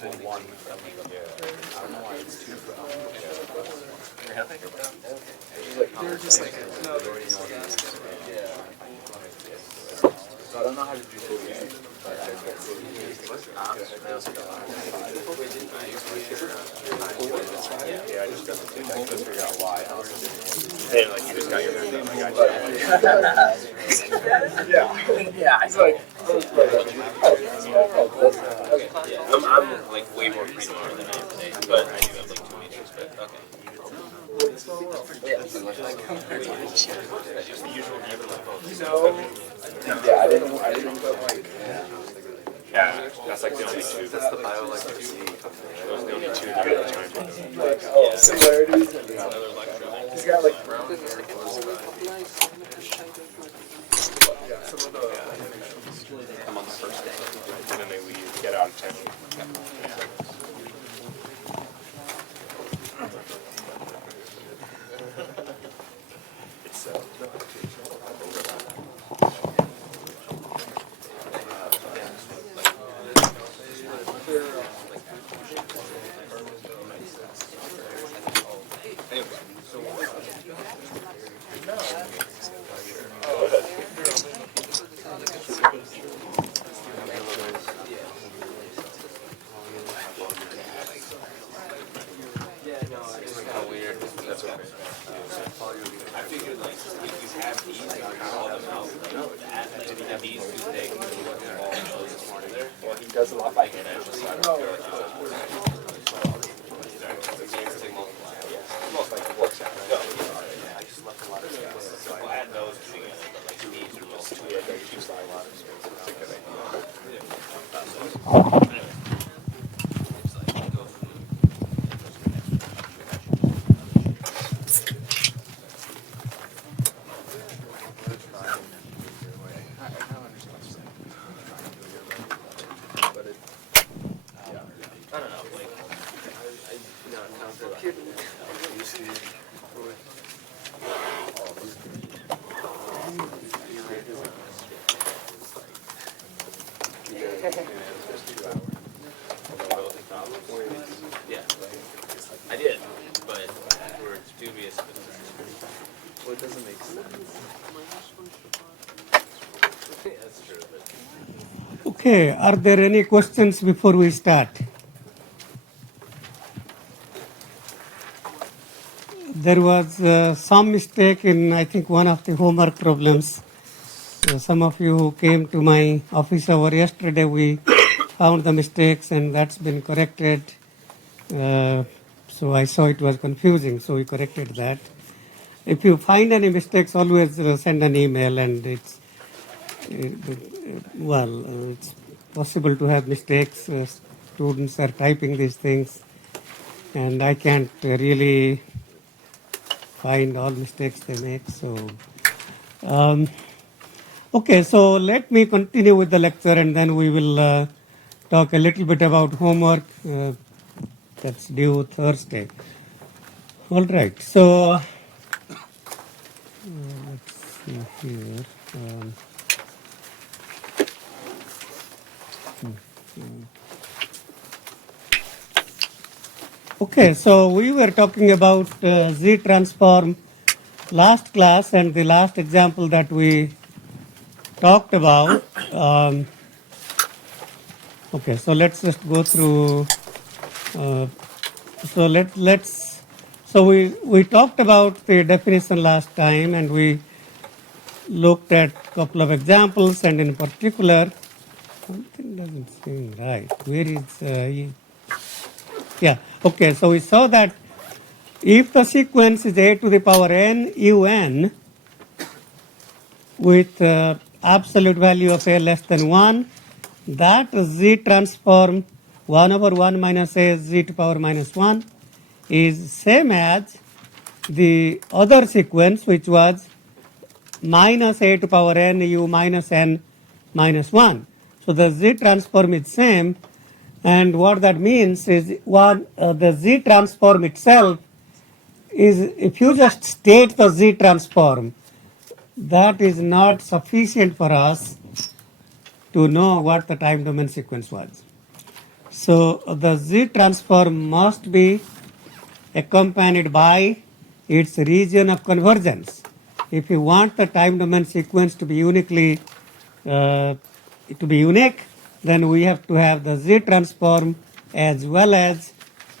one. I don't know why it's two. They're just like no. So I don't know how to do Boolean. Yeah, I just got the thing. I couldn't figure out why. Hey, like you just got your thing. I got you. Yeah. It's like. I'm like way more pretty smart than I am today, but I do have like 2 majors. But okay. Yeah, I didn't put like. Yeah, that's like the only two. That's the bio like those are the only two that I time. Like similarities and he's got like brown. Yeah, some of the come on the first day, and then they leave, get out of town. Does a lot like it. Most like it works out. I just left a lot of space. So I add those two together, but like these are just two. Yeah, they just a lot of space. It's a good idea. Yeah, I did, but we're dubious. Well, it doesn't make sense. That's true. Okay, are there any questions before we start? There was some mistake in, I think, one of the homework problems. Some of you who came to my office hour yesterday, we found the mistakes and that's been corrected. So I saw it was confusing, so we corrected that. If you find any mistakes, always send an email, and it's possible to have mistakes. Students are typing these things, and I can't really find all mistakes they make. So, okay, so let me continue with the lecture, and then we will talk a little bit about homework that's due Thursday. All right, so let's see here. Okay, so we were talking about Z transform last class, and the last example that we talked about. Okay, so let's just go through. So we talked about the definition last time, and we looked at a couple of examples, and in particular, something doesn't seem right. Where is yeah, okay, so we saw that if the sequence is a to the power n un with absolute value of a less than 1, that Z transform 1 over 1 minus a z to power minus 1 is same as the other sequence, which was minus a to power n u minus n minus 1. So the Z transform is same, and what that means is the Z transform itself is, if you just state the Z transform, that is not sufficient for us to know what the time domain sequence was. So the Z transform must be accompanied by its region of convergence. If you want the time domain sequence to be unique, then we have to have the Z transform as well as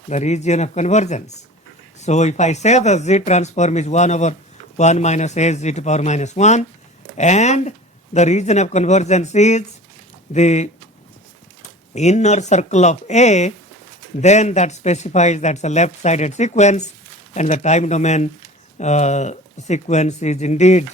the region of convergence. So if I say the Z transform is 1 over 1 minus a z to power minus 1 and the region of convergence is the inner circle of A, then that specifies that's a left-sided sequence and the time domain sequence is indeed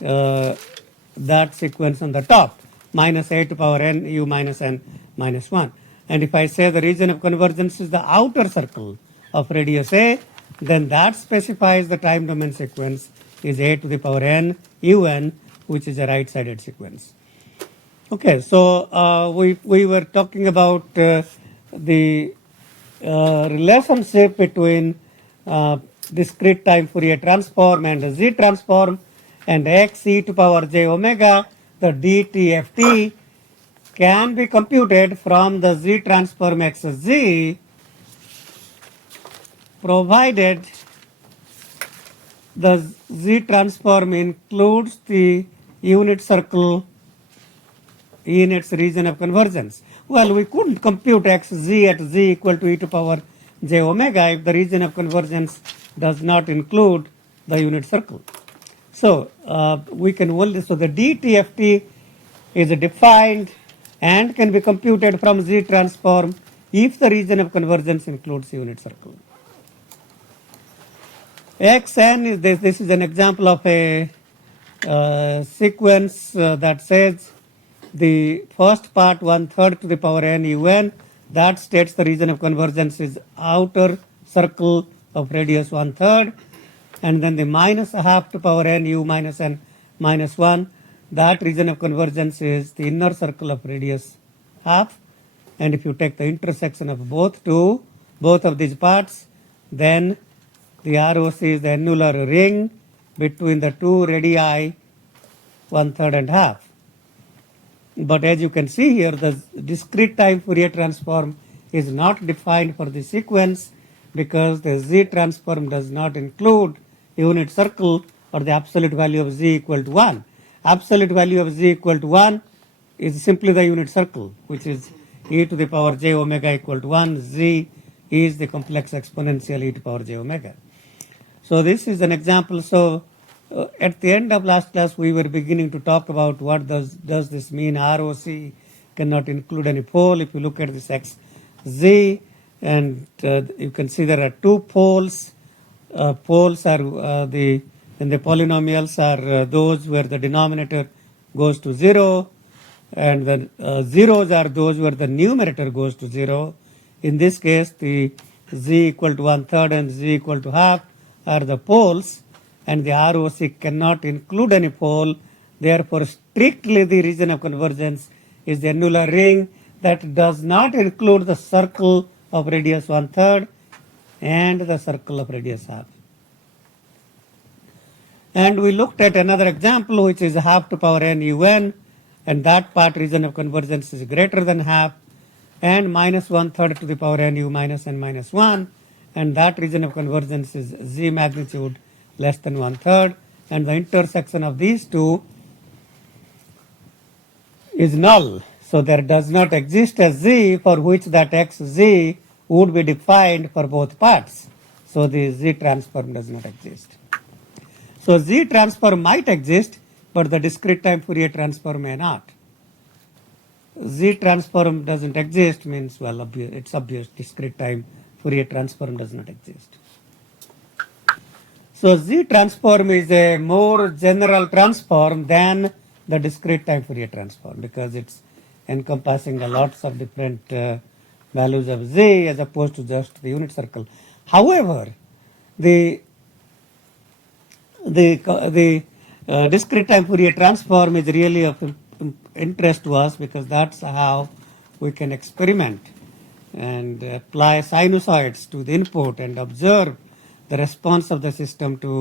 that sequence on the top, minus a to power n u minus n minus 1. And if I say the region of convergence is the outer circle of radius a, then that specifies the time domain sequence is a to the power n un, which is a right-sided sequence. Okay, so we were talking about the relationship between discrete time Fourier transform and Z transform and x e to power j omega, the dTft can be computed from the Z transform xz provided the Z transform includes the unit circle in its region of convergence. Well, we couldn't compute xz at z equal to e to power j omega if the region of convergence does not include the unit circle. So we can only, so the dTft is defined and can be computed from Z transform if the region of convergence includes the unit circle. Xn is this is an example of a sequence that says the first part 1/3 to the power n un, that states the region of convergence is outer circle of radius 1/3, and then the minus a half to power n u minus n minus 1, that region of convergence is the inner circle of radius half, and if you take the intersection of both of these parts, then the ROC is the annular ring between the two radii 1/3 and half. But as you can see here, the discrete time Fourier transform is not defined for the sequence because the Z transform does not include unit circle or the absolute value of Z equal to 1. Absolute value of Z equal to 1 is simply the unit circle, which is e to the power j omega equal to 1. Z is the complex exponential e to power j omega. So this is an example. So at the end of last class, we were beginning to talk about what does this mean. ROC cannot include any pole. If you look at this xz, and you can see there are two poles. Poles are the polynomials are those where the denominator goes to 0, and the zeros are those where the numerator goes to 0. In this case, the z equal to 1/3 and z equal to half are the poles, and the ROC cannot include any pole. Therefore, strictly the region of convergence is the annular ring that does not include the circle of radius 1/3 and the circle of radius half. And we looked at another example, which is half to power n un, and that part region of convergence is greater than half, and minus 1/3 to the power n u minus n minus 1, and that region of convergence is z magnitude less than 1/3, and the intersection of these two is null. So there does not exist a z for which that xz would be defined for both parts. So the Z transform does not exist. So Z transform might exist, but the discrete time Fourier transform may not. Z transform doesn't exist means, well, it's obvious discrete time Fourier transform does not exist. So Z transform is a more general transform than the discrete time Fourier transform because it's encompassing a lots of different values of Z as opposed to just the unit circle. However, the discrete time Fourier transform is really of interest to us because that's how we can experiment and apply sinusoids to the input and observe the response of the system to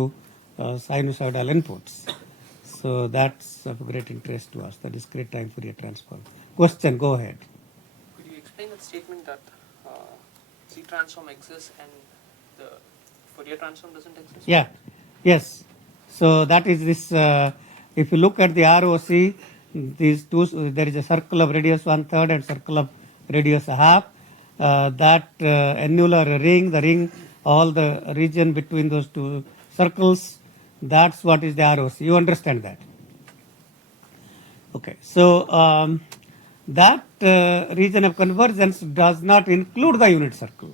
sinusoidal inputs. So that's of great interest to us, the discrete time Fourier transform. Question, go ahead. Could you explain that statement that Z transform exists and the Fourier transform doesn't exist? Yeah, yes. So that is this, if you look at the ROC, these two, there is a circle of radius 1/3 and circle of radius 1/2. That annular ring, the ring, all the region between those two circles, that's what is the ROC. You understand that? Okay, so that region of convergence does not include the unit circle,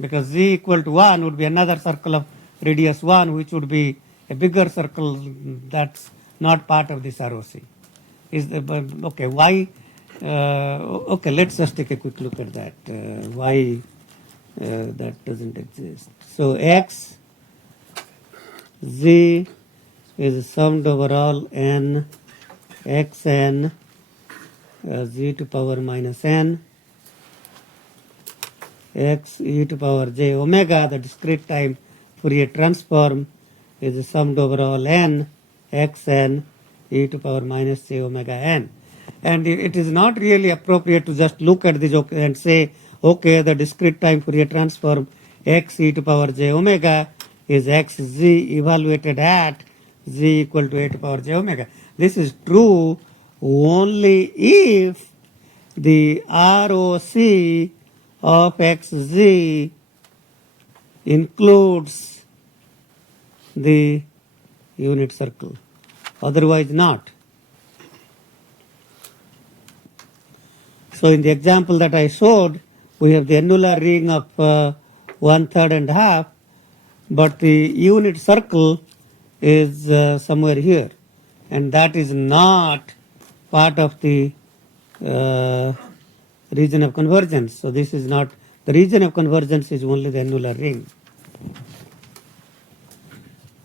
because z equal to 1 would be another circle of radius 1, which would be a bigger circle that's not part of this ROC. Okay, why? Okay, let's just take a quick look at that. Why that doesn't exist. So x, z is summed over all n, xn, z to power minus n, x e to power j omega, the discrete time Fourier transform, is summed over all n, xn, e to power minus j omega n. And it is not really appropriate to just look at this and say, okay, the discrete time Fourier transform x e to power j omega is xz evaluated at z equal to a to power j omega. This is true only if the ROC of xz includes the unit circle, otherwise not. So in the example that I showed, we have the annular ring of 1/3 and 1/2, but the unit circle is somewhere here, and that is not part of the region of convergence. So this is not, the region of convergence is only the annular ring.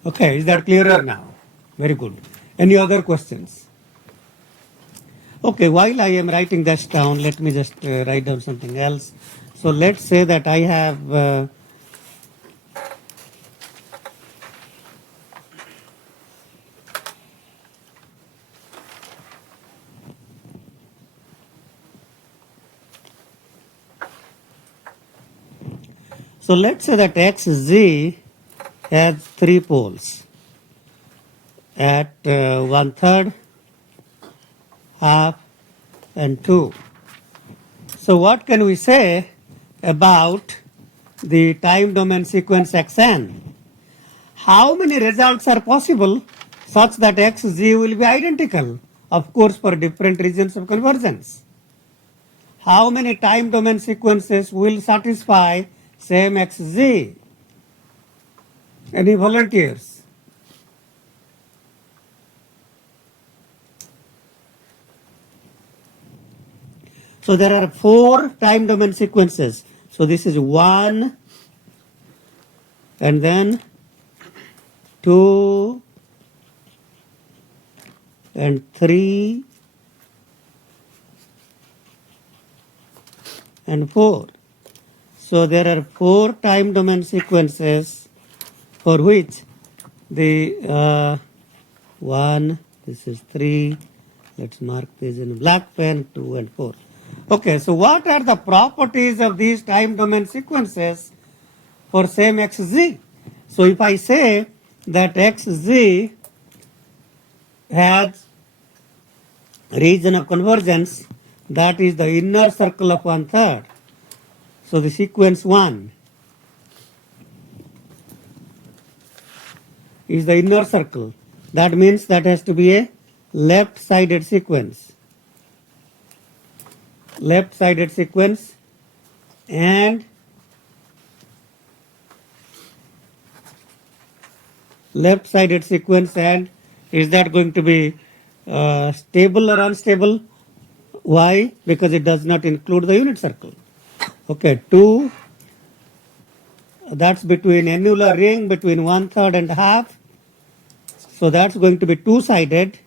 Okay, is that clearer now? Very good. Any other questions? Okay, while I am writing this down, let me just write down something else. So let's say that I have so let's say that xz has 3 poles at 1/3, 1/2, and 2. So what can we say about the time domain sequence xn? How many results are possible such that xz will be identical? Of course, for different regions of convergence. How many time domain sequences will satisfy same xz? Any volunteers? So there are 4 time domain sequences. So this is 1, and then 2, and 3, and 4. So there are 4 time domain sequences for which the 1, this is 3, let's mark this in black pen, 2 and 4. Okay, so what are the properties of these time domain sequences for same xz? So if I say that xz has region of convergence, that is the inner circle of 1/3. So the sequence 1 is the inner circle. That means that has to be a left-sided sequence. Left-sided sequence, and left-sided sequence, and is that going to be stable or unstable? Why? Because it does not include the unit circle. Okay, 2, that's between annular ring between 1/3 and 1/2. So that's going to be 2-sided.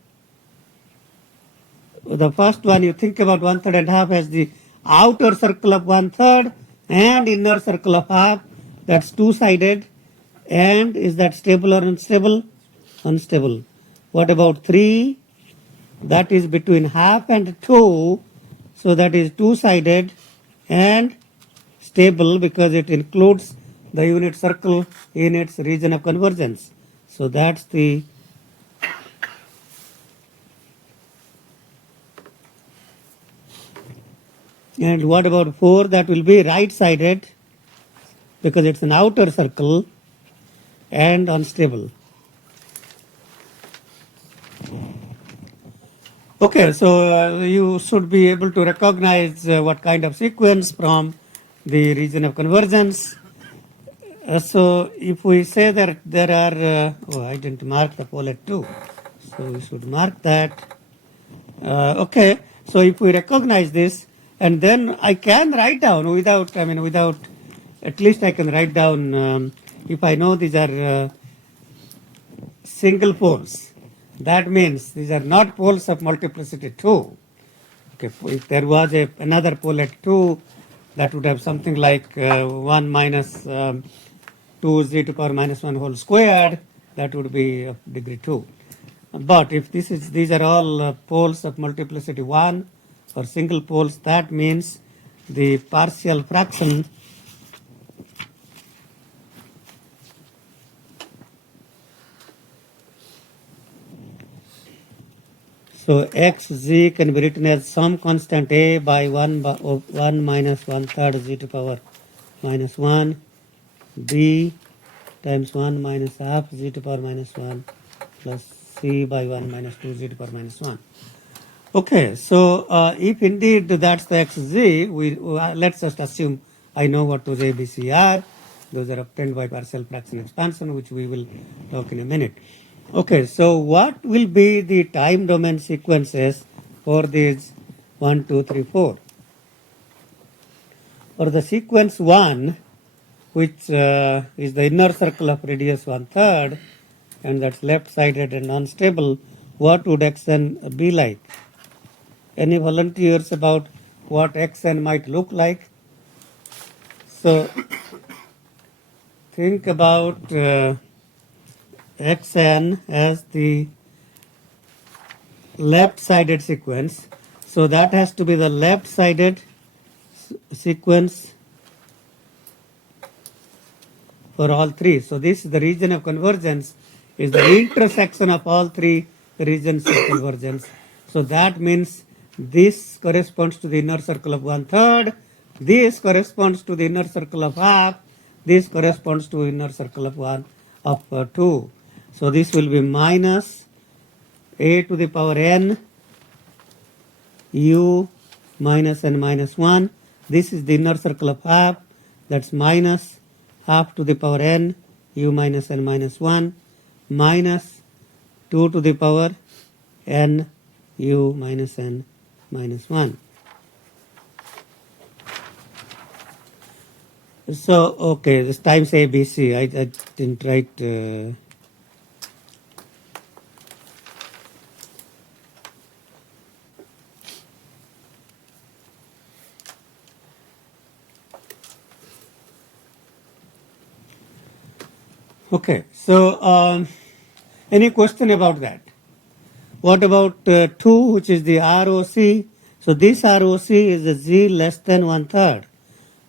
The first one, you think about 1/3 and 1/2 as the outer circle of 1/3 and inner circle of 1/2. That's 2-sided. And is that stable or unstable? Unstable. What about 3? That is between 1/2 and 2. So that is two-sided and stable because it includes the unit circle in its region of convergence. So that's the and what about 4? That will be right-sided because it's an outer circle and unstable. Okay, so you should be able to recognize what kind of sequence from the region of convergence. So if we say that there are, I didn't mark the pole at 2, so we should mark that. Okay, so if we recognize this, and then I can write down without, at least I can write down, if I know these are single poles. That means these are not poles of multiplicity 2. Okay, if there was another pole at 2, that would have something like 1 minus 2z to power minus 1 whole squared. That would be of degree 2. But if these are all poles of multiplicity 1 or single poles, that means the partial fraction so xz can be written as some constant a by 1 minus 1/3 z to power minus 1 b times 1 minus half z to power minus 1 plus c by 1 minus 2 z to power minus 1. Okay, so if indeed that's the xz, let's just assume I know what those a, b, c are. Those are obtained by partial fraction expansion, which we will talk in a minute. Okay, so what will be the time domain sequences for these 1, 2, 3, 4? For the sequence 1, which is the inner circle of radius 1/3, and that's left-sided and unstable, what would xn be like? Any volunteers about what xn might look like? So think about xn as the left-sided sequence. So that has to be the left-sided sequence for all three. So this is the region of convergence, is the intersection of all three regions of convergence. So that means this corresponds to the inner circle of 1/3, this corresponds to the inner circle of half, this corresponds to inner circle of 2. So this will be minus a to the power n u minus n minus 1. This is the inner circle of half, that's minus half to the power n u minus n minus 1 minus 2 to the power n u minus n minus 1. So, okay, this times ABC. I didn't write. Okay, so any question about that? What about 2, which is the ROC? So this ROC is a z less than 1/3.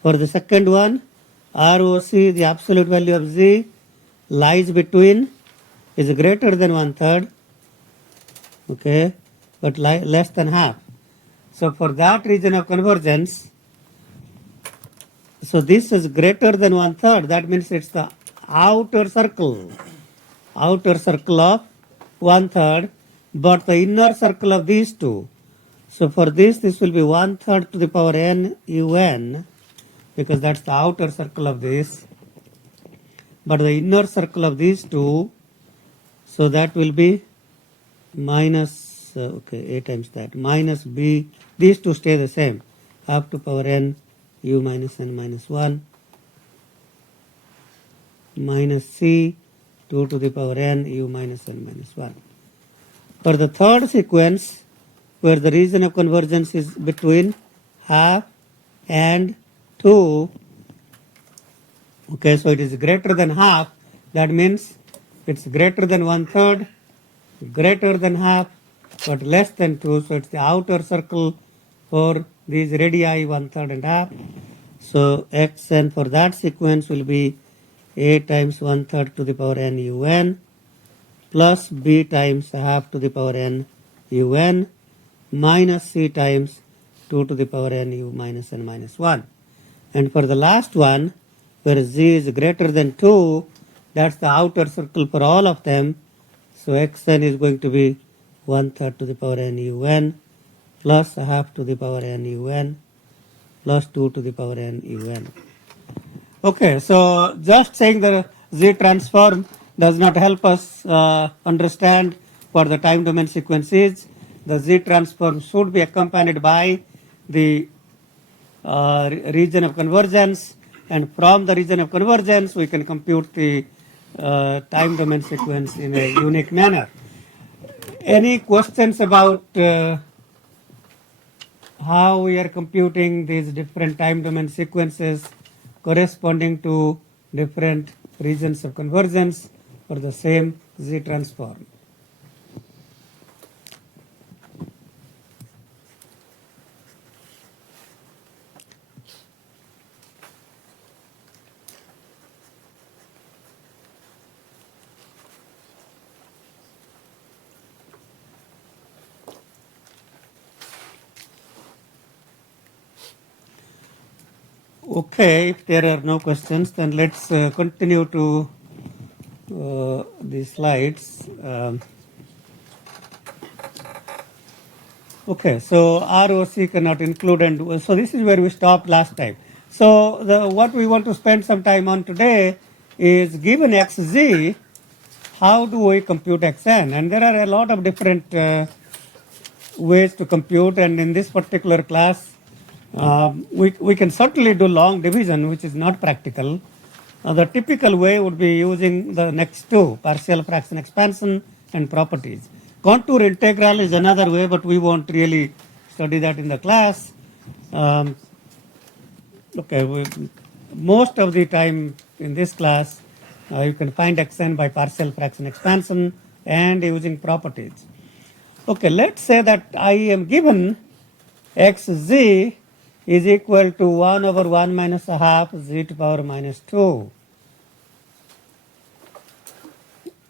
For the second one, ROC, the absolute value of z lies between, is greater than 1/3, okay, but less than half. So for that region of convergence, so this is greater than 1/3. That means it's the outer circle of 1/3, but the inner circle of these two. So for this will be 1/3 to the power n un, because that's the outer circle of this. But the inner circle of these two, so that will be minus, a times that, minus b. These two stay the same, half to power n u minus n minus 1 minus c 2 to the power n u minus n minus 1. For the third sequence, where the region of convergence is between half and 2, okay, so it is greater than half, that means it's greater than 1/3, greater than half, but less than 2, so it's the outer circle for these radii 1/3 and half. So xn for that sequence will be a times 1/3 to the power n un plus b times half to the power n un minus c times 2 to the power n u minus n minus 1. And for the last one, where z is greater than 2, that's the outer circle for all of them. So xn is going to be 1/3 to the power n un plus half to the power n un plus 2 to the power n un. Okay, so just saying the z transform does not help us understand what the time domain sequence is. The z transform should be accompanied by the region of convergence, and from the region of convergence we can compute the time domain sequence in a unique manner. Any questions about how we are computing these different time domain sequences corresponding to different regions of convergence for the same z transform? Okay, if there are no questions, then let's continue to the slides. Okay, so ROC cannot include, and so this is where we stopped last time. So what we want to spend some time on today is, given xz, how do we compute xn? And there are a lot of different ways to compute, and in this particular class, we can certainly do long division, which is not practical. The typical way would be using the next two, partial fraction expansion and properties. Contour integral is another way, but we won't really study that in the class. Most of the time in this class, you can find xn by partial fraction expansion and using properties. Okay, let's say that I am given xz is equal to 1 over 1 minus a half z to power minus 2.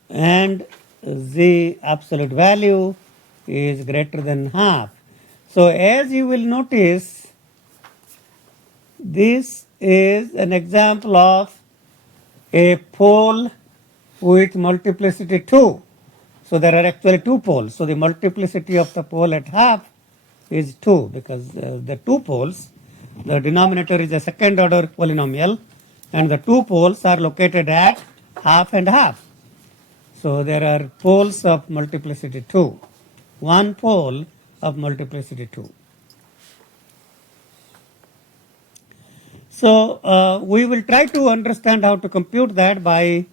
And z absolute value is greater than half. So as you will notice, this is an example of a pole with multiplicity 2. So there are actually two poles. So the multiplicity of the pole at half is 2, because the two poles, the denominator is a second order polynomial, and the two poles are located at half and half. So there are poles of multiplicity 2. One pole of multiplicity 2. So we will try to understand how to compute that by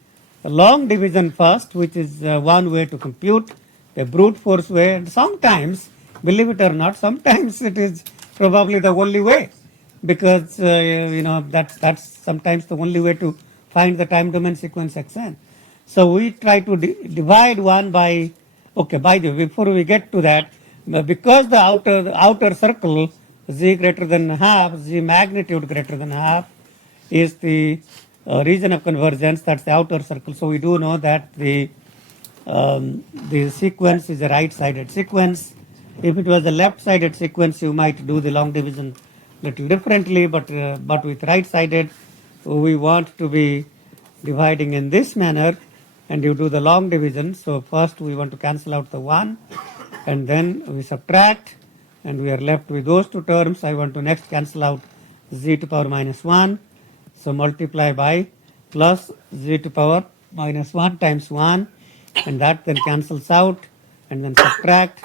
long division first, which is one way to compute, a brute force way, and sometimes, believe it or not, sometimes it is probably the only way, because that's sometimes the only way to find the time domain sequence xn. So we try to divide one by, okay, by the way, before we get to that, because the outer circle z greater than half, z magnitude greater than half is the region of convergence, that's the outer circle. So we do know that the sequence is a right-sided sequence. If it was a left-sided sequence, you might do the long division little differently, but with right-sided, we want to be dividing in this manner, and you do the long division. So first we want to cancel out the 1, and then we subtract, and we are left with those two terms. I want to next cancel out z to power minus 1. So multiply by plus z to power minus 1 times 1, and that then cancels out, and then subtract,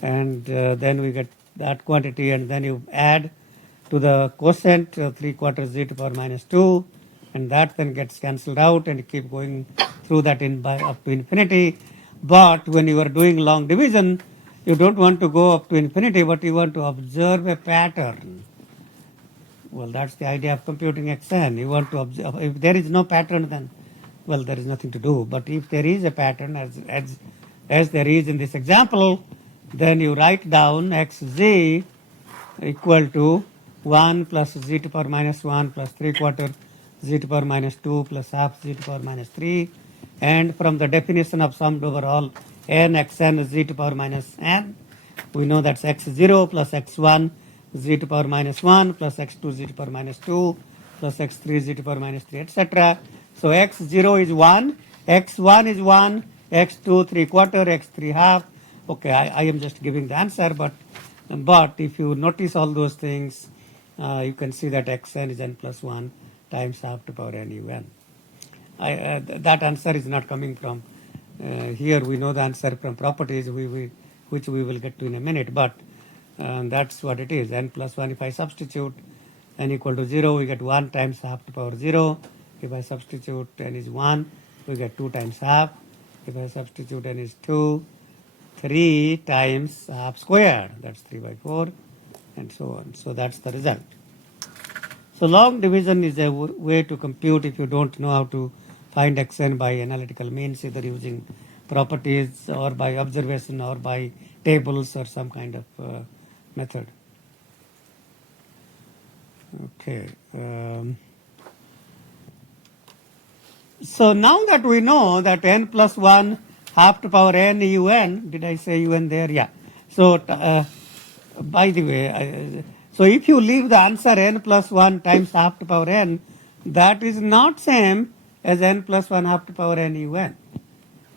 and then we get that quantity, and then you add to the quotient 3/4 z to power minus 2, and that then gets cancelled out, and you keep going through that up to infinity. But when you are doing long division, you don't want to go up to infinity, but you want to observe a pattern. Well, that's the idea of computing xn. You want to observe. If there is no pattern, then, well, there is nothing to do. But if there is a pattern, as there is in this example, then you write down xz equal to 1 plus z to power minus 1 plus 3/4 z to power minus 2 plus half z to power minus 3. And from the definition of summed over all n xn z to power minus n, we know that's x0 plus x1 z to power minus 1 plus x2 z to power minus 2 plus x3 z to power minus 3, etc. So x0 is 1, x1 is 1, x2 3/4, x3 half. Okay, I am just giving the answer, but if you notice all those things, you can see that xn is n plus 1 times half to power n un. That answer is not coming from here. We know the answer from properties, which we will get to in a minute, but that's what it is. N plus 1, if I substitute n equal to 0, we get 1 times half to power 0. If I substitute n is 1, we get 2 times half. If I substitute n is 2, 3 times half squared, that's 3/4, and so on. So that's the result. So long division is a way to compute if you don't know how to find xn by analytical means, either using properties or by observation or by tables or some kind of method. Okay. So now that we know that n plus 1 half to power n un, did I say un there? Yeah. So by the way, so if you leave the answer n plus 1 times half to power n, that is not same as n plus 1 half to power n un.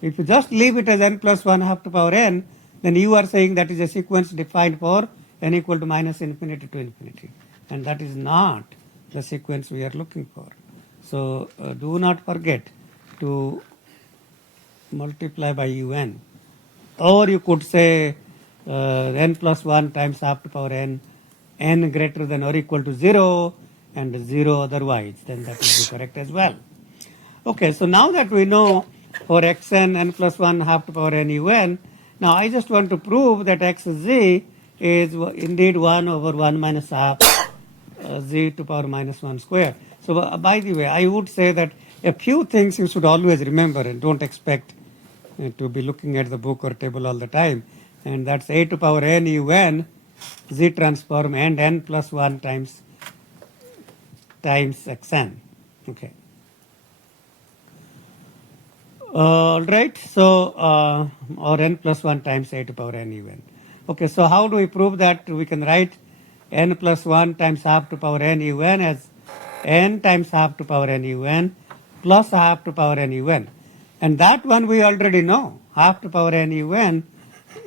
If you just leave it as n plus 1 half to power n, then you are saying that is a sequence defined for n equal to minus infinity to infinity. And that is not the sequence we are looking for. So do not forget to multiply by un. Or you could say n plus 1 times half to power n, n greater than or equal to 0 and 0 otherwise, then that will be correct as well. Okay, so now that we know for xn n plus 1 half to power n un, now I just want to prove that xz is indeed 1 over 1 minus half z to power minus 1 square. So by the way, I would say that a few things you should always remember and don't expect to be looking at the book or table all the time. And that's a to power n un z transform and n plus 1 times xn. Okay. All right. So or n plus 1 times a to power n un. Okay. So how do we prove that? We can write n plus 1 times half to power n un as n times half to power n un plus half to power n un. And that one we already know. Half to power n un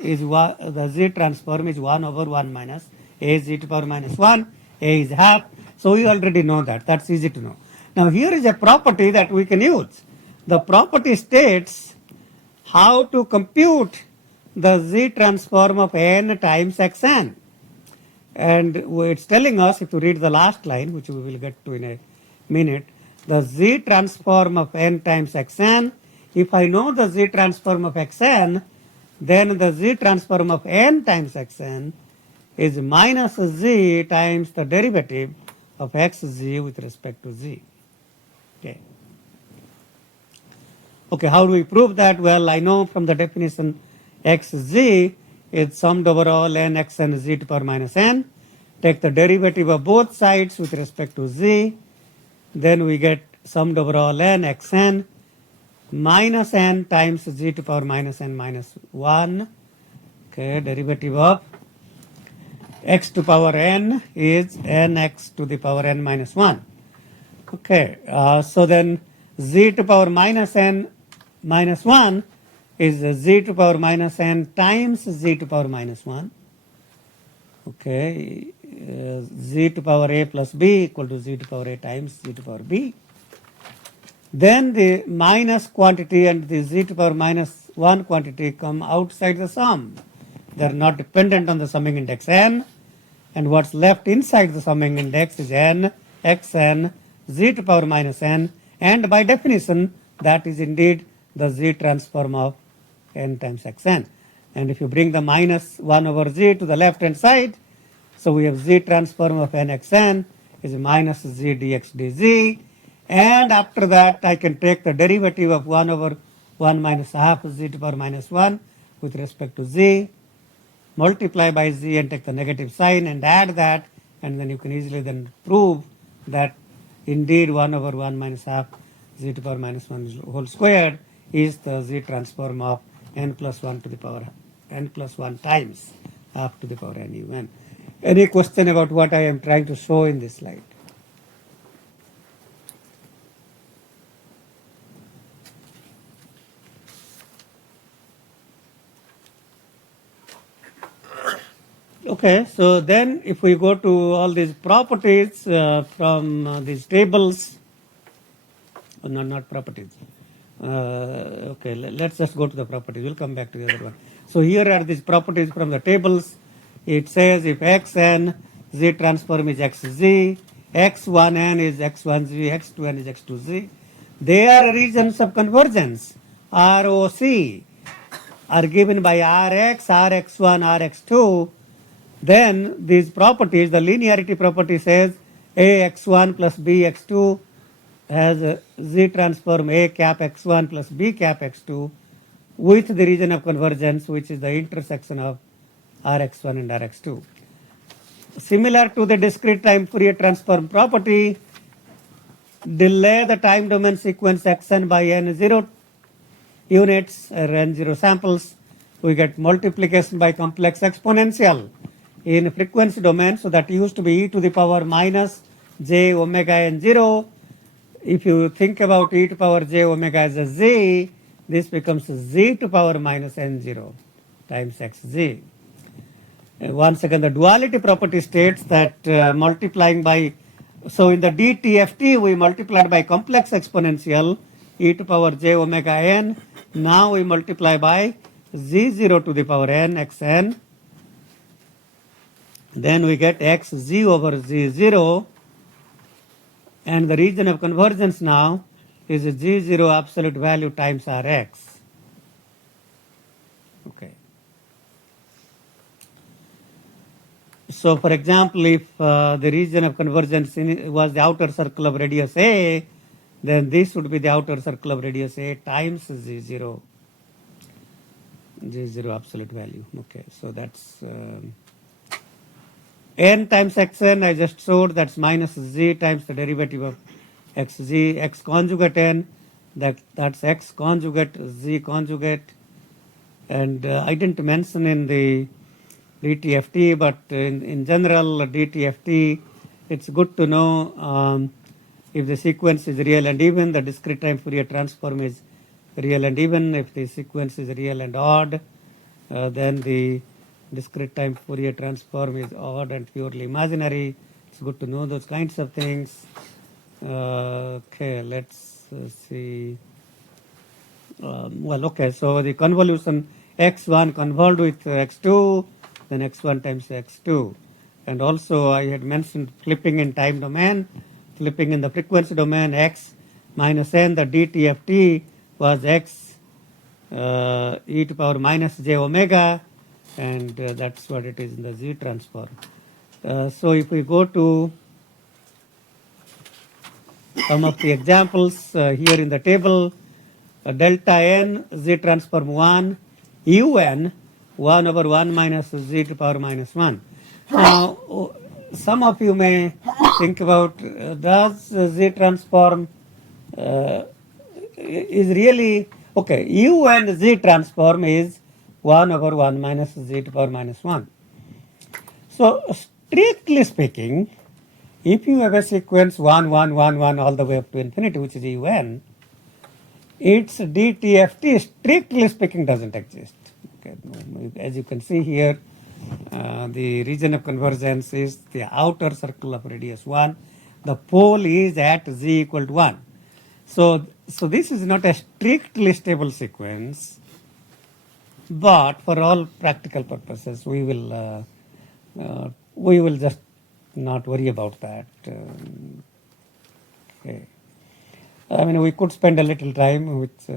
is the z transform is 1 over 1 minus a z to power minus 1. A is half. So we already know that. That's easy to know. Now here is a property that we can use. The property states how to compute the z transform of n times xn. And it's telling us, if you read the last line, which we will get to in a minute, the z transform of n times xn. If I know the z transform of xn, then the z transform of n times xn is minus z times the derivative of xz with respect to z. Okay. Okay, how do we prove that? Well, I know from the definition xz is summed over all n xn z to power minus n. Take the derivative of both sides with respect to z. Then we get summed over all n xn minus n times z to power minus n minus 1. Okay, derivative of x to power n is nx to the power n minus 1. Okay, so then z to power minus n minus 1 is z to power minus n times z to power minus 1. Okay, z to power a plus b equal to z to power a times z to power b. Then the minus quantity and the z to power minus 1 quantity come outside the sum. They are not dependent on the summing index n. And what's left inside the summing index is n, xn, z to power minus n. And by definition, that is indeed the z transform of n times xn. And if you bring the minus 1 over z to the left hand side, so we have z transform of n xn is minus z dx dz. And after that, I can take the derivative of 1 over 1 minus half z to power minus 1 with respect to z. multiply by z and take the negative sign and add that, and then you can easily then prove that indeed 1 over 1 minus half z to the power minus 1 whole squared is the z transform of n plus 1 to the power n plus 1 times half to the power n un. Any question about what I am trying to show in this slide? Okay, so then if we go to all these properties from these tables, not properties. Okay, let's just go to the properties. We'll come back to the other one. So here are these properties from the tables. It says if xn z transform is xz, x1n is x1z, x2n is x2z. They are regions of convergence, ROC, are given by Rx, Rx1, Rx2. Then these properties, the linearity property says Ax1 plus Bx2 has a Z transform A cap x1 plus B cap x2 with the region of convergence, which is the intersection of Rx1 and Rx2. Similar to the discrete time Fourier transform property, delay the time domain sequence xn by n0 units or n0 samples, we get multiplication by complex exponential in frequency domain. So that used to be e to the power minus j omega n0. If you think about e to power j omega as a z, this becomes z to power minus n0 times xz. Once again, the duality property states that multiplying by, so in the dTFT we multiplied by complex exponential e to power j omega n. Now we multiply by z0 to the power n xn. Then we get xz over z0, and the region of convergence now is z0 absolute value times Rx. Okay. So for example, if the region of convergence was the outer circle of radius A, then this would be the outer circle of radius A times z0 absolute value. Okay, so that's n times xn I just showed, that's minus z times the derivative of xz, x conjugate n, that's x conjugate z conjugate. And I didn't mention in the DTFT, but in general DTFT, it's good to know if the sequence is real and even, the discrete time Fourier transform is real and even. If the sequence is real and odd, then the discrete time Fourier transform is odd and purely imaginary. It's good to know those kinds of things. Okay, let's see. Well, okay, so the convolution x1 convolved with x2, then x1 times x2. And also I had mentioned flipping in time domain, flipping in the frequency domain, x minus n, the dTFT was x e to power minus j omega, and that's what it is in the z transform. So if we go to some of the examples here in the table, delta n z transform 1 un 1 over 1 minus z to power minus 1. Now some of you may think about does z transform is really okay, un z transform is 1 over 1 minus z to power minus 1. So strictly speaking, if you have a sequence 1 1 1 1 all the way up to infinity, which is un, its dTFT strictly speaking doesn't exist. Okay. As you can see here, the region of convergence is the outer circle of radius 1. The pole is at z equal to 1. So this is not a strictly stable sequence, but for all practical purposes, we will just not worry about that. Okay. I mean, we could spend a little time, which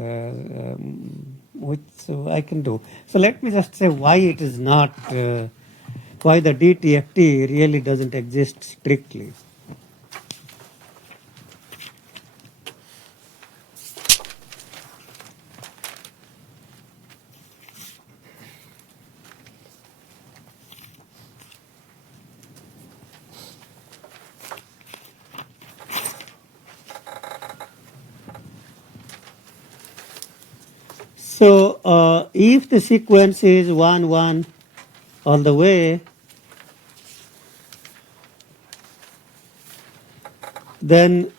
I can do. So let me just say why it is not, why the dTFT really doesn't exist strictly. So if the sequence is 1, 1 all the way, then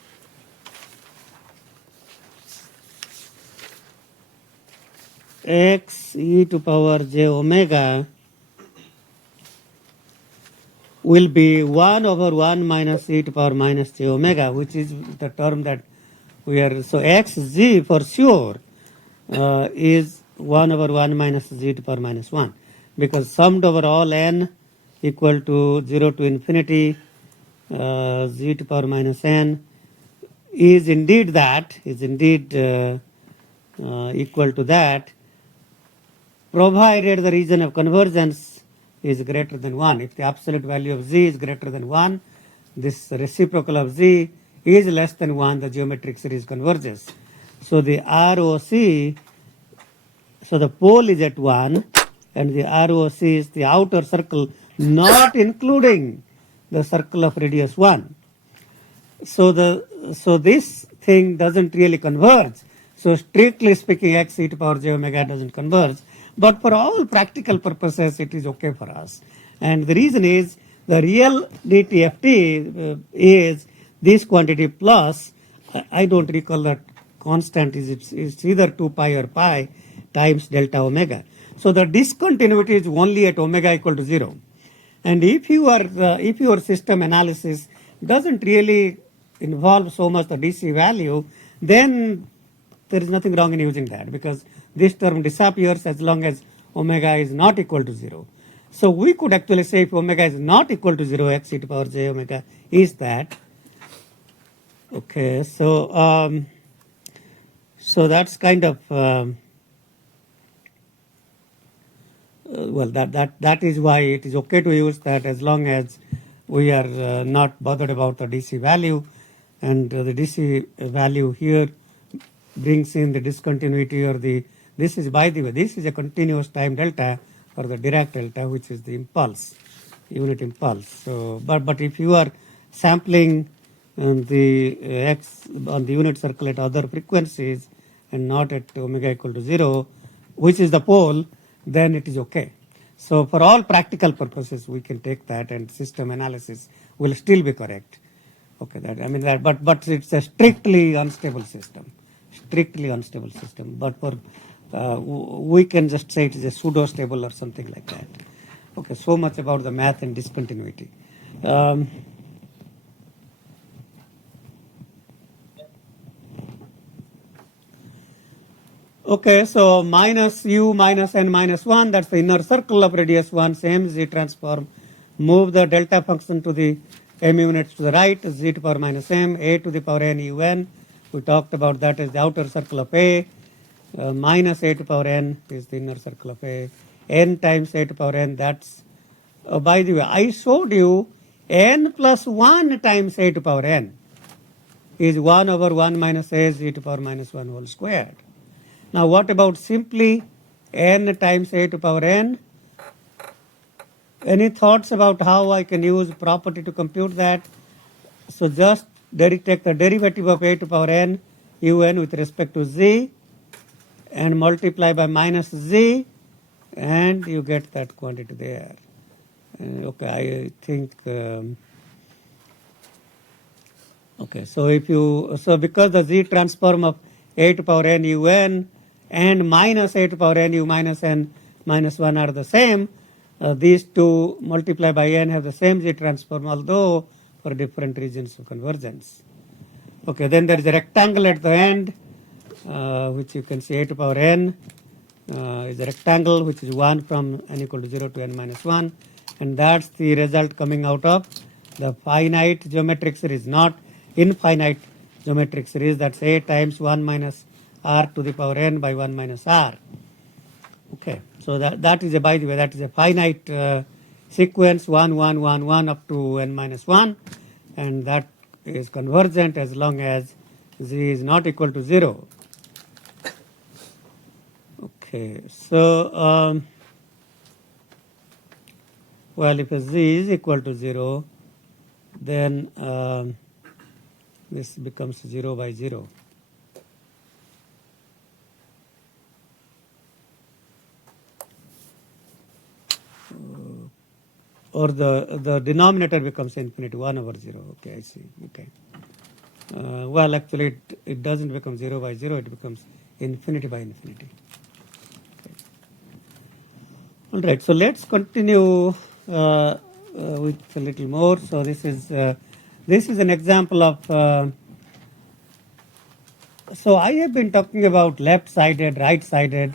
x e to power j omega will be 1 over 1 minus e to power minus j omega, which is the term that we are, so xz for sure is 1 over 1 minus z to power minus 1, because summed over all n equal to 0 to infinity z to power minus n is indeed equal to that, provided the region of convergence is greater than 1. If the absolute value of z is greater than 1, this reciprocal of z is less than 1, the geometric series converges. So the ROC, so the pole is at 1, and the ROC is the outer circle, not including the circle of radius 1. So this thing doesn't really converge. So strictly speaking, x e to power j omega doesn't converge. But for all practical purposes, it is okay for us. And the reason is the real dTft is this quantity plus, I don't recall that constant, it's either 2 pi or pi times delta omega. So the discontinuity is only at omega equal to 0. And if your system analysis doesn't really involve so much the DC value, then there is nothing wrong in using that, because this term disappears as long as omega is not equal to 0. So we could actually say if omega is not equal to 0, x e to power j omega is that. Okay, so that's kind of well, that is why it is okay to use that as long as we are not bothered about the DC value, and the DC value here brings in the discontinuity or this is, by the way, this is a continuous time delta or the Dirac delta, which is the impulse, unit impulse. So, but if you are sampling the x on the unit circle at other frequencies and not at omega equal to 0, which is the pole, then it is okay. So for all practical purposes, we can take that, and system analysis will still be correct. Okay, but it's a strictly unstable system. But for we can just say it is a pseudo stable or something like that. Okay, so much about the math and discontinuity. Okay, so minus u minus n minus 1, that's the inner circle of radius 1, same z transform. Move the delta function to the m units to the right, z to power minus m, a to the power n un. We talked about that as the outer circle of a. Minus a to power n is the inner circle of a. N times a to power n, that's, by the way, I showed you n plus 1 times a to power n is 1 over 1 minus a z to power minus 1 whole squared. Now what about simply n times a to power n? Any thoughts about how I can use property to compute that? So just take the derivative of a to power n un with respect to z and multiply by minus z, and you get that quantity there. Okay, I think okay, so because the z transform of a to power n un and minus a to power n u minus n minus 1 are the same, these two multiplied by n have the same z transform, although for different regions of convergence. Okay, then there is a rectangle at the end, which you can see a to power n is a rectangle which is 1 from n equal to 0 to n minus 1, and that's the result coming out of the finite geometric series, not infinite geometric series. That's a times 1 minus r to the power n by 1 minus r. Okay, so that is a, by the way, that is a finite sequence 1, 1, 1, 1 up to n minus 1, and that is convergent as long as z is not equal to 0. Okay, so well, if z is equal to 0, then this becomes 0 by 0. or the denominator becomes infinity, 1 over 0. Okay, I see. Okay. Well, actually, it doesn't become 0 by 0, it becomes infinity by infinity. Okay. All right, so let's continue with a little more. So this is an example of. So I have been talking about left-sided, right-sided.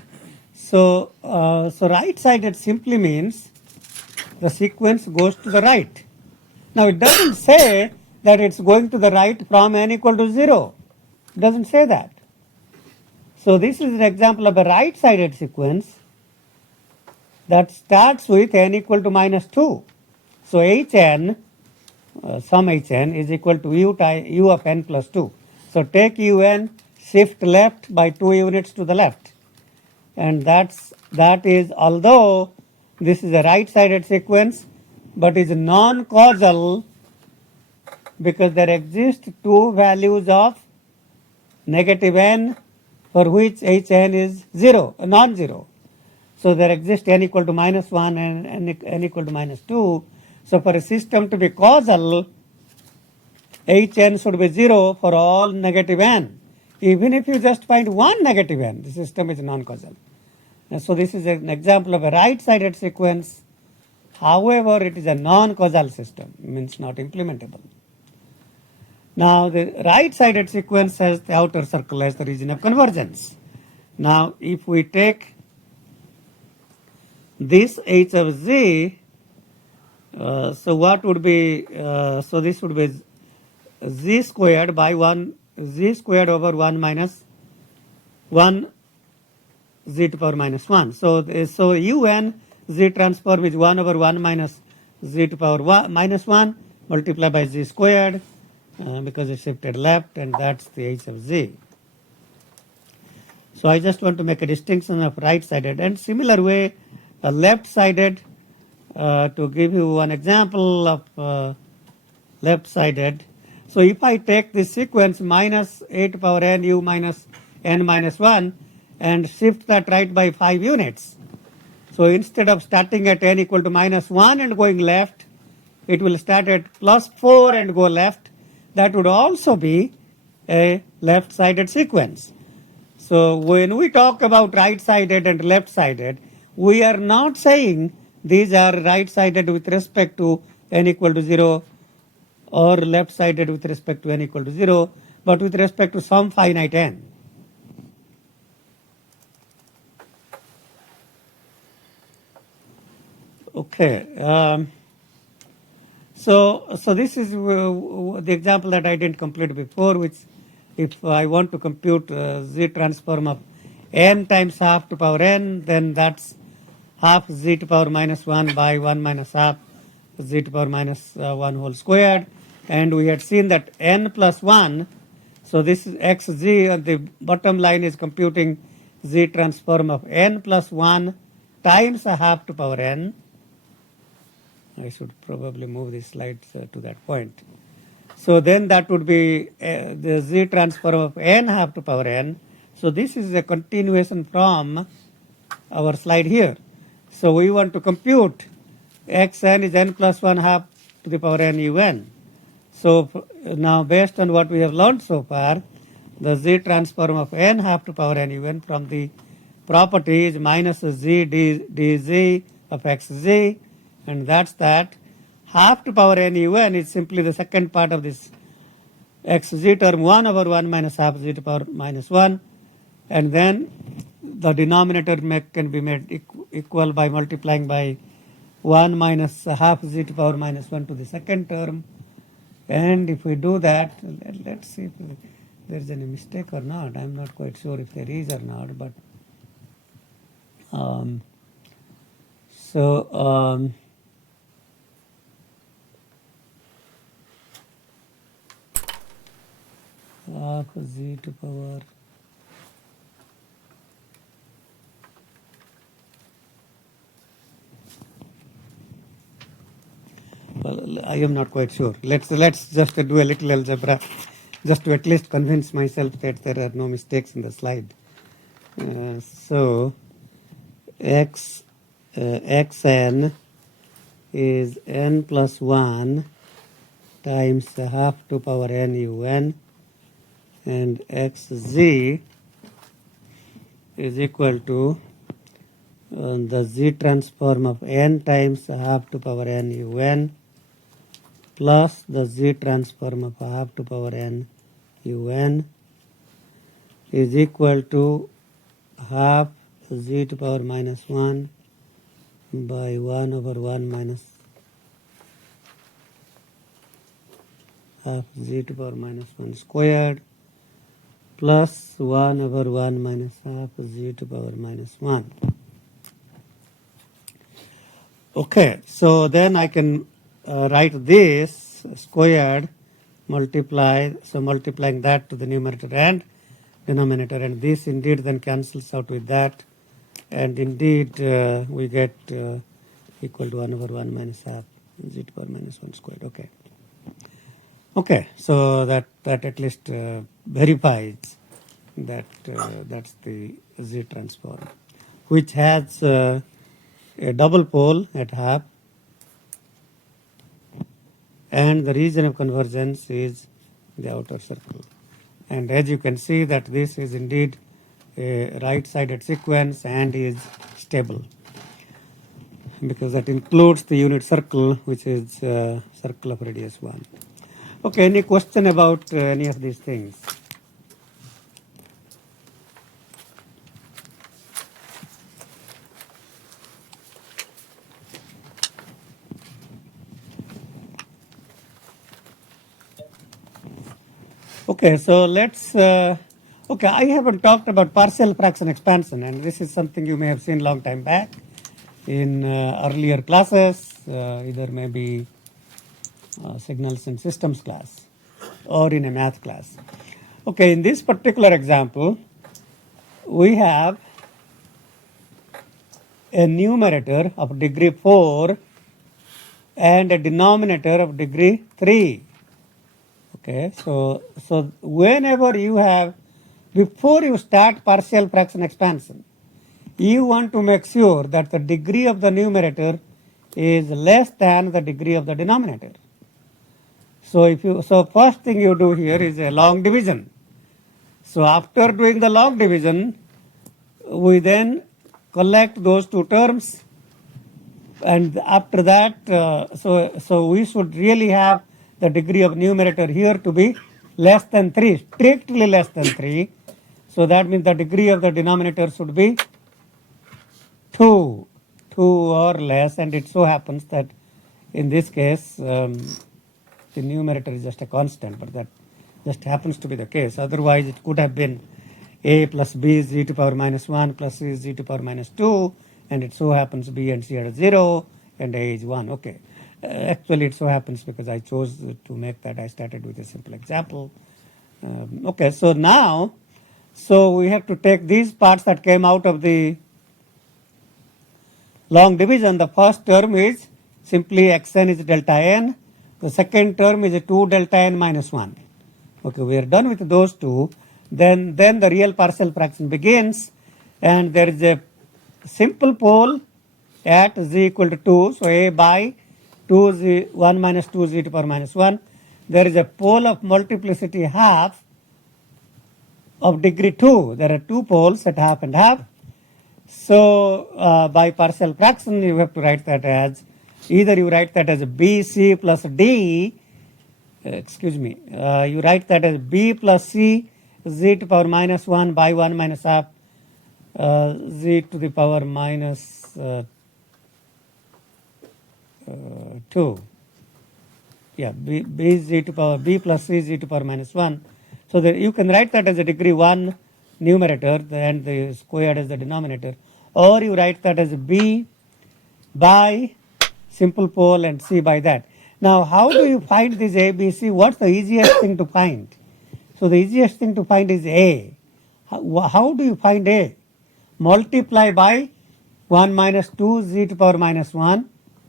So right-sided simply means the sequence goes to the right. Now it doesn't say that it's going to the right from n equal to 0. It doesn't say that. So this is an example of a right-sided sequence that starts with n equal to minus 2. So Hn, sum Hn is equal to u of n plus 2. So take un, shift left by 2 units to the left. And that is, although this is a right-sided sequence, but is non-causal because there exist two values of negative n for which Hn is 0, non-zero. So there exists n equal to minus 1 and n equal to minus 2. So for a system to be causal, Hn should be 0 for all negative n. Even if you just find one negative n, the system is non-causal. And so this is an example of a right-sided sequence. However, it is a non-causal system, means not implementable. Now, the right-sided sequence has the outer circle as the region of convergence. Now, if we take this h of z, so what would be, so this would be z squared by 1, z squared over 1 minus 1 z to power minus 1. So un z transform is 1 over 1 minus z to power minus 1 multiplied by z squared because it shifted left, and that's the h of z. So I just want to make a distinction of right-sided and similar way left-sided. To give you one example of left-sided, so if I take this sequence minus 8 to power n u minus n minus 1 and shift that right by 5 units, so instead of starting at n equal to minus 1 and going left, it will start at plus 4 and go left. That would also be a left-sided sequence. So when we talk about right-sided and left-sided, we are not saying these are right-sided with respect to n equal to 0 or left-sided with respect to n equal to 0, but with respect to some finite n. Okay. So this is the example that I didn't complete before, which if I want to compute z transform of n times half to power n, then that's half z to power minus 1 by 1 minus half z to power minus 1 whole squared. And we had seen that n plus 1, so this is xz, the bottom line is computing z transform of n plus 1 times a half to power n. I should probably move these slides to that point. So then that would be the z transform of n half to power n. So this is a continuation from our slide here. So we want to compute xn is n plus 1 half to the power n un. So now based on what we have learned so far, the z transform of n half to power n un from the property is minus z dz of xz, and that's that. Half to power n un is simply the second part of this xz term, 1 over 1 minus half z to power minus 1, and then the denominator can be made equal by multiplying by 1 minus half z to power minus 1 to the second term. And if we do that, let's see if there's any mistake or not. I'm not quite sure if there is or not, but half z to power I am not quite sure. Let's just do a little algebra, just to at least convince myself that there are no mistakes in the slide. So xn is n plus 1 times half to power n un, and xz is equal to the z transform of n times half to power n un plus the z transform of half to power n un is equal to half z to power minus 1 by 1 over 1 minus half z to power minus 1 squared plus 1 over 1 minus half z to power minus 1. Okay, so then I can write this squared multiplying that to the numerator and denominator, and this indeed then cancels out with that, and indeed we get equal to 1 over 1 minus half z to power minus 1 squared. Okay, so that at least verifies that that's the Z transform, which has a double pole at half, and the region of convergence is the outer circle. And as you can see that this is indeed a right-sided sequence and is stable, because that includes the unit circle, which is circle of radius 1. Okay, any question about any of these things? Okay, so let's, okay, I haven't talked about partial fraction expansion, and this is something you may have seen long time back in earlier classes, either maybe signals and systems class or in a math class. Okay, in this particular example, we have a numerator of degree 4 and a denominator of degree 3. Okay, so whenever you have, before you start partial fraction expansion, you want to make sure that the degree of the numerator is less than the degree of the denominator. So first thing you do here is a long division. So after doing the long division, we then collect those two terms, and after that, so we should really have the degree of numerator here to be less than 3, strictly less than 3. So that means the degree of the denominator should be 2 or less, and it so happens that in this case the numerator is just a constant, but that just happens to be the case. Otherwise it could have been a plus b z to power minus 1 plus c z to power minus 2, and it so happens b and c are 0 and a is 1. Okay, actually it so happens because I chose to make that, I started with a simple example. Okay, so now, so we have to take these parts that came out of the long division. The first term is simply xn is delta n. The second term is 2 delta n minus 1. Okay, we are done with those two. Then the real partial fraction begins, and there is a simple pole at z equal to 2. So a by 2z 1 minus 2z to power minus 1. There is a pole of multiplicity half of degree 2. There are two poles at half and half. So by partial fraction you have to write that as, either you write that as bc plus d, you write that as b plus c z to power minus 1 by 1 minus half z to the power minus 2. Yeah, b z to power b plus c z to power minus 1. So that you can write that as a degree 1 numerator and the squared as the denominator, or you write that as b by simple pole and c by that. Now how do you find this a, b, c? What's the easiest thing to find? So the easiest thing to find is a. How do you find a? Multiply by 1 minus 2 z to power minus 1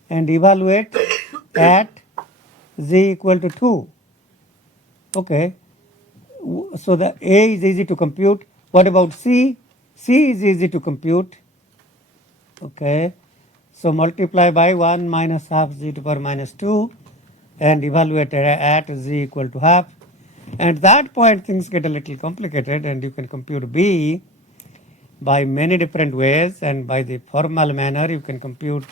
and evaluate at z equal to 2. Okay, so the a is easy to compute. What about c? C is easy to compute. Okay, So multiply by 1 minus half z to the power minus 2 and evaluate at z equal to half. And at that point things get a little complicated, and you can compute b by many different ways, and by the formal manner you can compute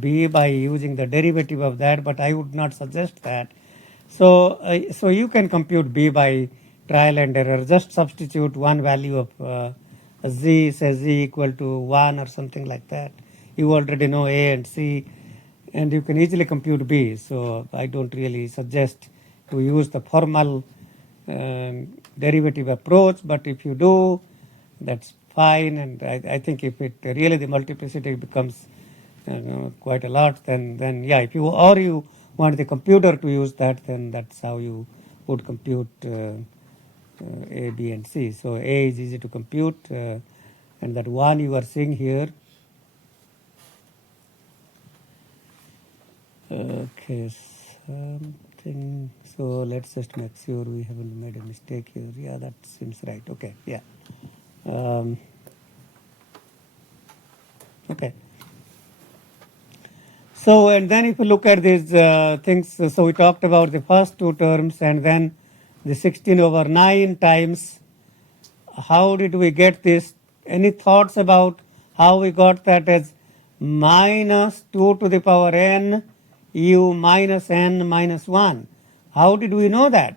b by using the derivative of that, but I would not suggest that. So you can compute b by trial and error. Just substitute one value of z, say z equal to 1 or something like that. You already know a and c, and you can easily compute b. So I don't really suggest to use the formal derivative approach, but if you do, that's fine. And I think if it really the multiplicity becomes quite a lot, then yeah, if you want the computer to use that, then that's how you would compute a, b, and c. So a is easy to compute, and that one you are seeing here. Okay, something. So let's just make sure we haven't made a mistake here. Yeah, that seems right. Okay, yeah. Okay. So, and then if you look at these things, so we talked about the first two terms and then the 16 over 9 times. How did we get this? Any thoughts about how we got that as minus 2 to the power n u minus n minus 1? How did we know that?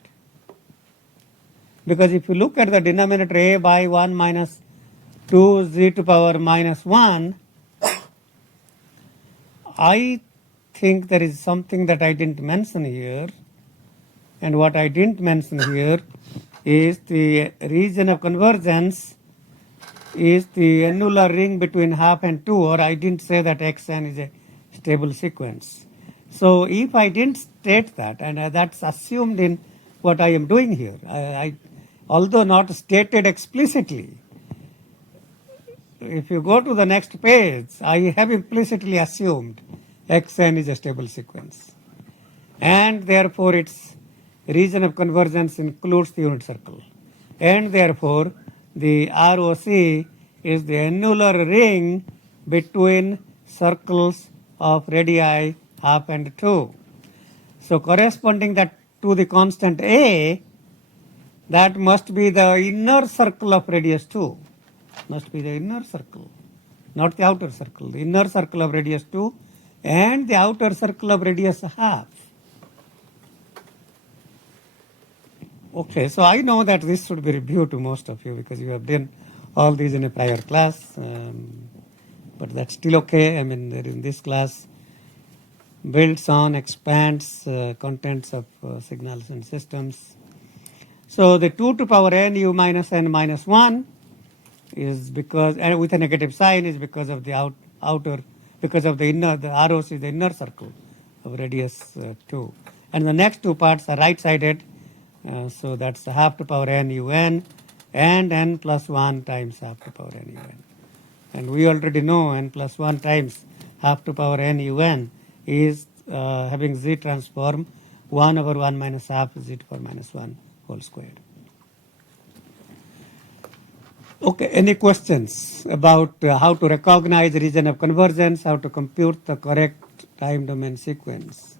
Because if you look at the denominator a by 1 minus 2 z to power minus 1, I think there is something that I didn't mention here. And what I didn't mention here is the region of convergence is the annular ring between half and 2, or I didn't say that xn is a stable sequence. So if I didn't state that, and that's assumed in what I am doing here, I although not stated explicitly, if you go to the next page, I have implicitly assumed xn is a stable sequence. And therefore its region of convergence includes the unit circle. And therefore the ROC is the annular ring between circles of radii half and 2. So corresponding that to the constant A, that must be the inner circle of radius 2. Must be the inner circle, not the outer circle. The inner circle of radius 2 and the outer circle of radius half. Okay, so I know that this should be reviewed to most of you because you have done all these in a prior class, but that's still okay. I mean, in this class builds on, expands contents of signals and systems. So the 2 to power n u minus n minus 1 is because, and with a negative sign, is because of the outer, because of the inner, the ROC is the inner circle of radius 2. And the next two parts are right-sided, so that's half to power n un and n plus 1 times half to power n un. And we already know n plus 1 times half to power n un is having z transform 1 over 1 minus half z to power minus 1 whole squared. Okay, any questions about how to recognize the region of convergence, how to compute the correct time domain sequence?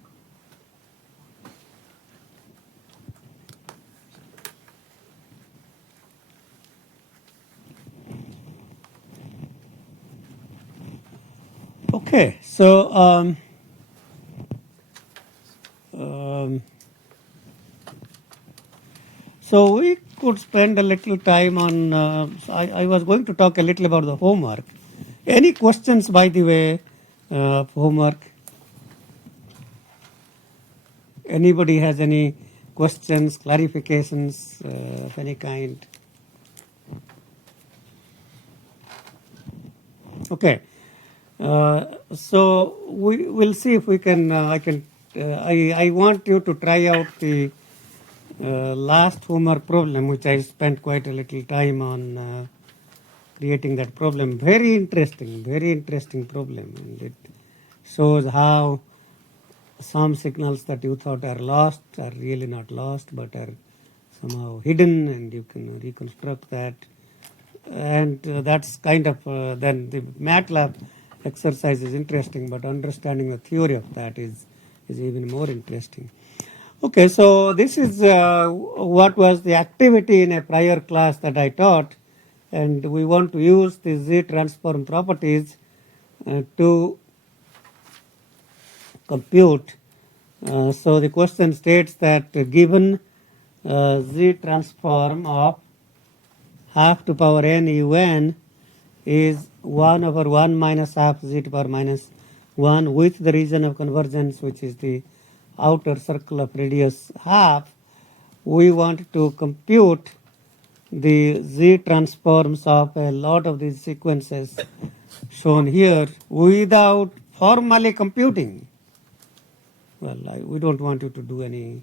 Okay, so so we could spend a little time on, I was going to talk a little about the homework. Any questions, by the way, of homework? Anybody has any questions, clarifications of any kind? Okay. So we will see if we can, I want you to try out the last homework problem, which I spent quite a little time on creating that problem. Very interesting problem. And it shows how some signals that you thought are lost are really not lost, but are somehow hidden, and you can reconstruct that. And that's kind of, then the MATLAB exercise is interesting, but understanding the theory of that is even more interesting. Okay, so this is what was the activity in a prior class that I taught, and we want to use the Z transform properties to compute. So the question states that given Z transform of half to power n un is 1 over 1 minus half Z to power minus 1 with the region of convergence, which is the outer circle of radius half, we want to compute the Z transforms of a lot of these sequences shown here without formally computing. Well, we don't want you to do any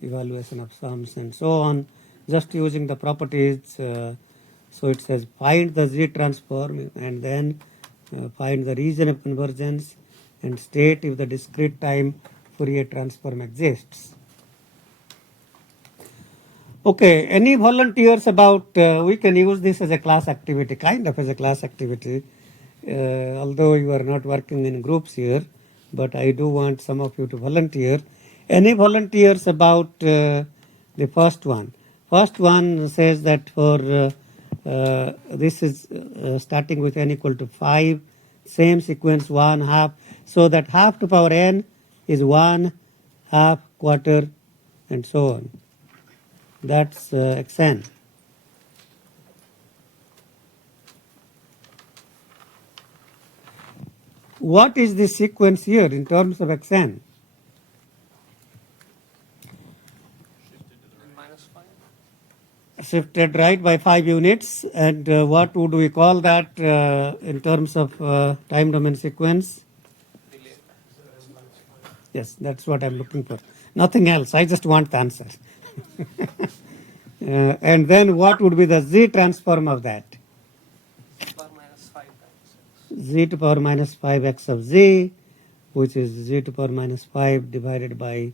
evaluation of sums and so on, just using the properties. So it says find the Z transform and then find the region of convergence and state if the discrete time Fourier transform exists. Okay, any volunteers about, we can use this as a class activity, kind of as a class activity, although you are not working in groups here, but I do want some of you to volunteer. Any volunteers about the first one? First one says that for this is starting with n equal to 5, same sequence 1 half, so that half to power n is 1 half quarter and so on. That's xn. What is the sequence here in terms of xn? minus 5. Shifted right by 5 units, and what would we call that in terms of time domain sequence? Delay. Yes, that's what I'm looking for. Nothing else. I just want the answer. And then what would be the Z transform of that? Power minus 5 times. Z to power minus 5x of Z, which is Z to power minus 5 divided by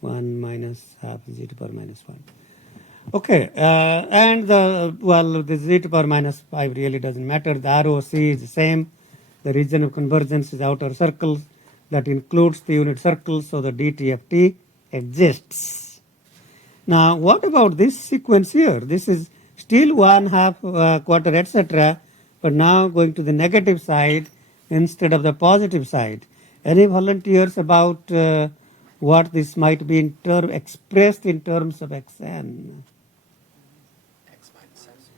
1 minus half Z to power minus 1. Okay, and the Z to power minus 5 really doesn't matter. The ROC is the same. The region of convergence is outer circle that includes the unit circle, so the DTFT exists. Now, what about this sequence here? This is still 1 half quarter, etc., but now going to the negative side instead of the positive side. Any volunteers about what this might be expressed in terms of xn?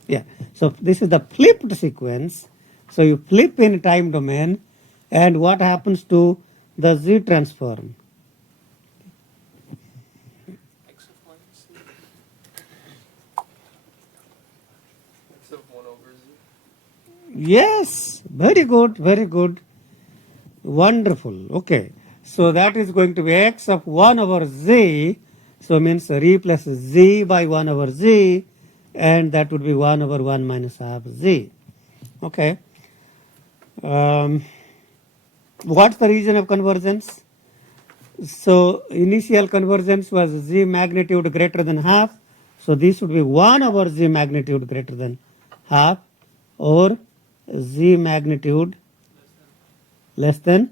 Yeah, so this is the flipped sequence. So you flip in time domain, and what happens to the Z transform? X of minus C. X of 1 over Z. Yes, very good, very good. Wonderful. Okay, so that is going to be x of 1 over z, so means replace z by 1 over z, and that would be 1 over 1 minus half z. Okay. What's the region of convergence? So initial convergence was z magnitude greater than half, so this would be 1 over z magnitude greater than half, or z magnitude less than.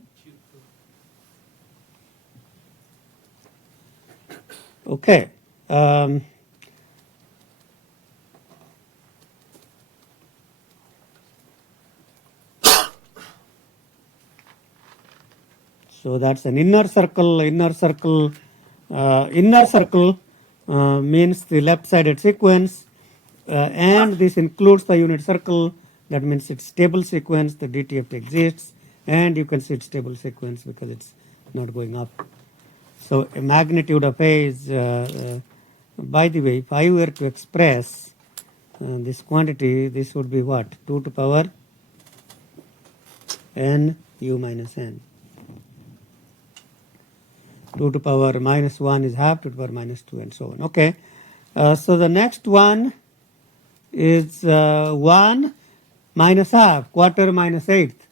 Okay. So that's an inner circle. Inner circle means the left-sided sequence, and this includes the unit circle. That means it's stable sequence. The DTFT exists, and you can see it's stable sequence because it's not going up. So a magnitude of A is, by the way, if I were to express this quantity, this would be what? 2 to power n u minus n. 2 to power minus 1 is half, 2 to power minus 2, and so on. Okay. So the next one is 1 minus half, quarter minus eighth.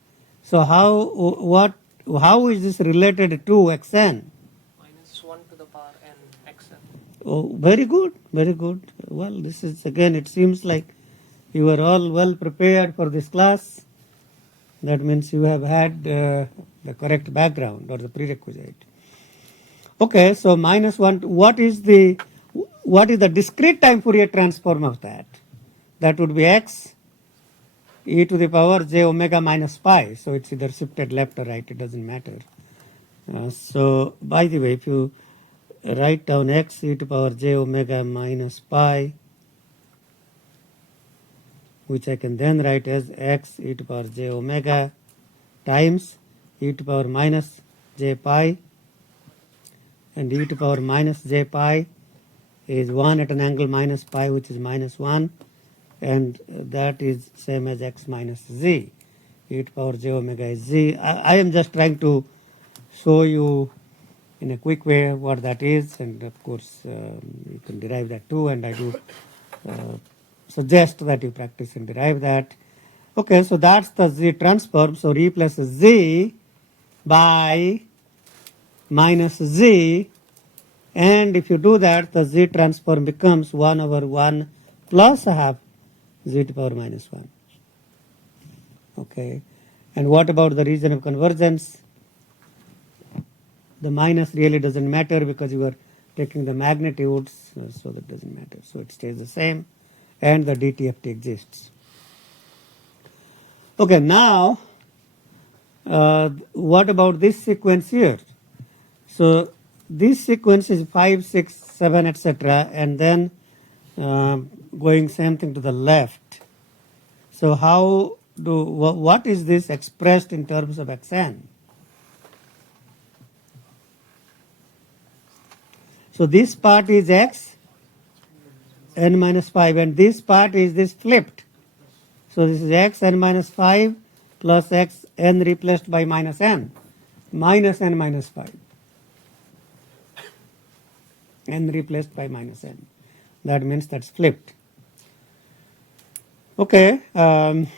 So how is this related to xn? Minus 1 to the power n xn. Oh, very good, very good. Well, this is again, it seems like you are all well prepared for this class. That means you have had the correct background or the prerequisite. Okay, so minus 1, what is the discrete time Fourier transform of that? That would be x e to the power j omega minus pi. So it's either shifted left or right, it doesn't matter. So by the way, if you write down x e to power j omega minus pi, which I can then write as x e to power j omega times e to power minus j pi, and e to power minus j pi is 1 at an angle minus pi, which is minus 1, and that is same as x minus z. E to power j omega is z. I am just trying to show you in a quick way what that is, and of course you can derive that too, and I do suggest that you practice and derive that. Okay, so that's the z transform. So replace z by minus z, and if you do that, the z transform becomes 1 over 1 plus a half z to power minus 1. Okay, and what about the region of convergence? The minus really doesn't matter because you are taking the magnitudes, so that doesn't matter. So it stays the same, and the DTFT exists. Okay, now what about this sequence here? So this sequence is 5, 6, 7, etc., and then going same thing to the left. So what is this expressed in terms of xn? So this part is x n minus 5, and this part is this flipped. So this is x n minus 5 plus x n replaced by minus n minus 5. N replaced by minus n. That means that's flipped. Okay. So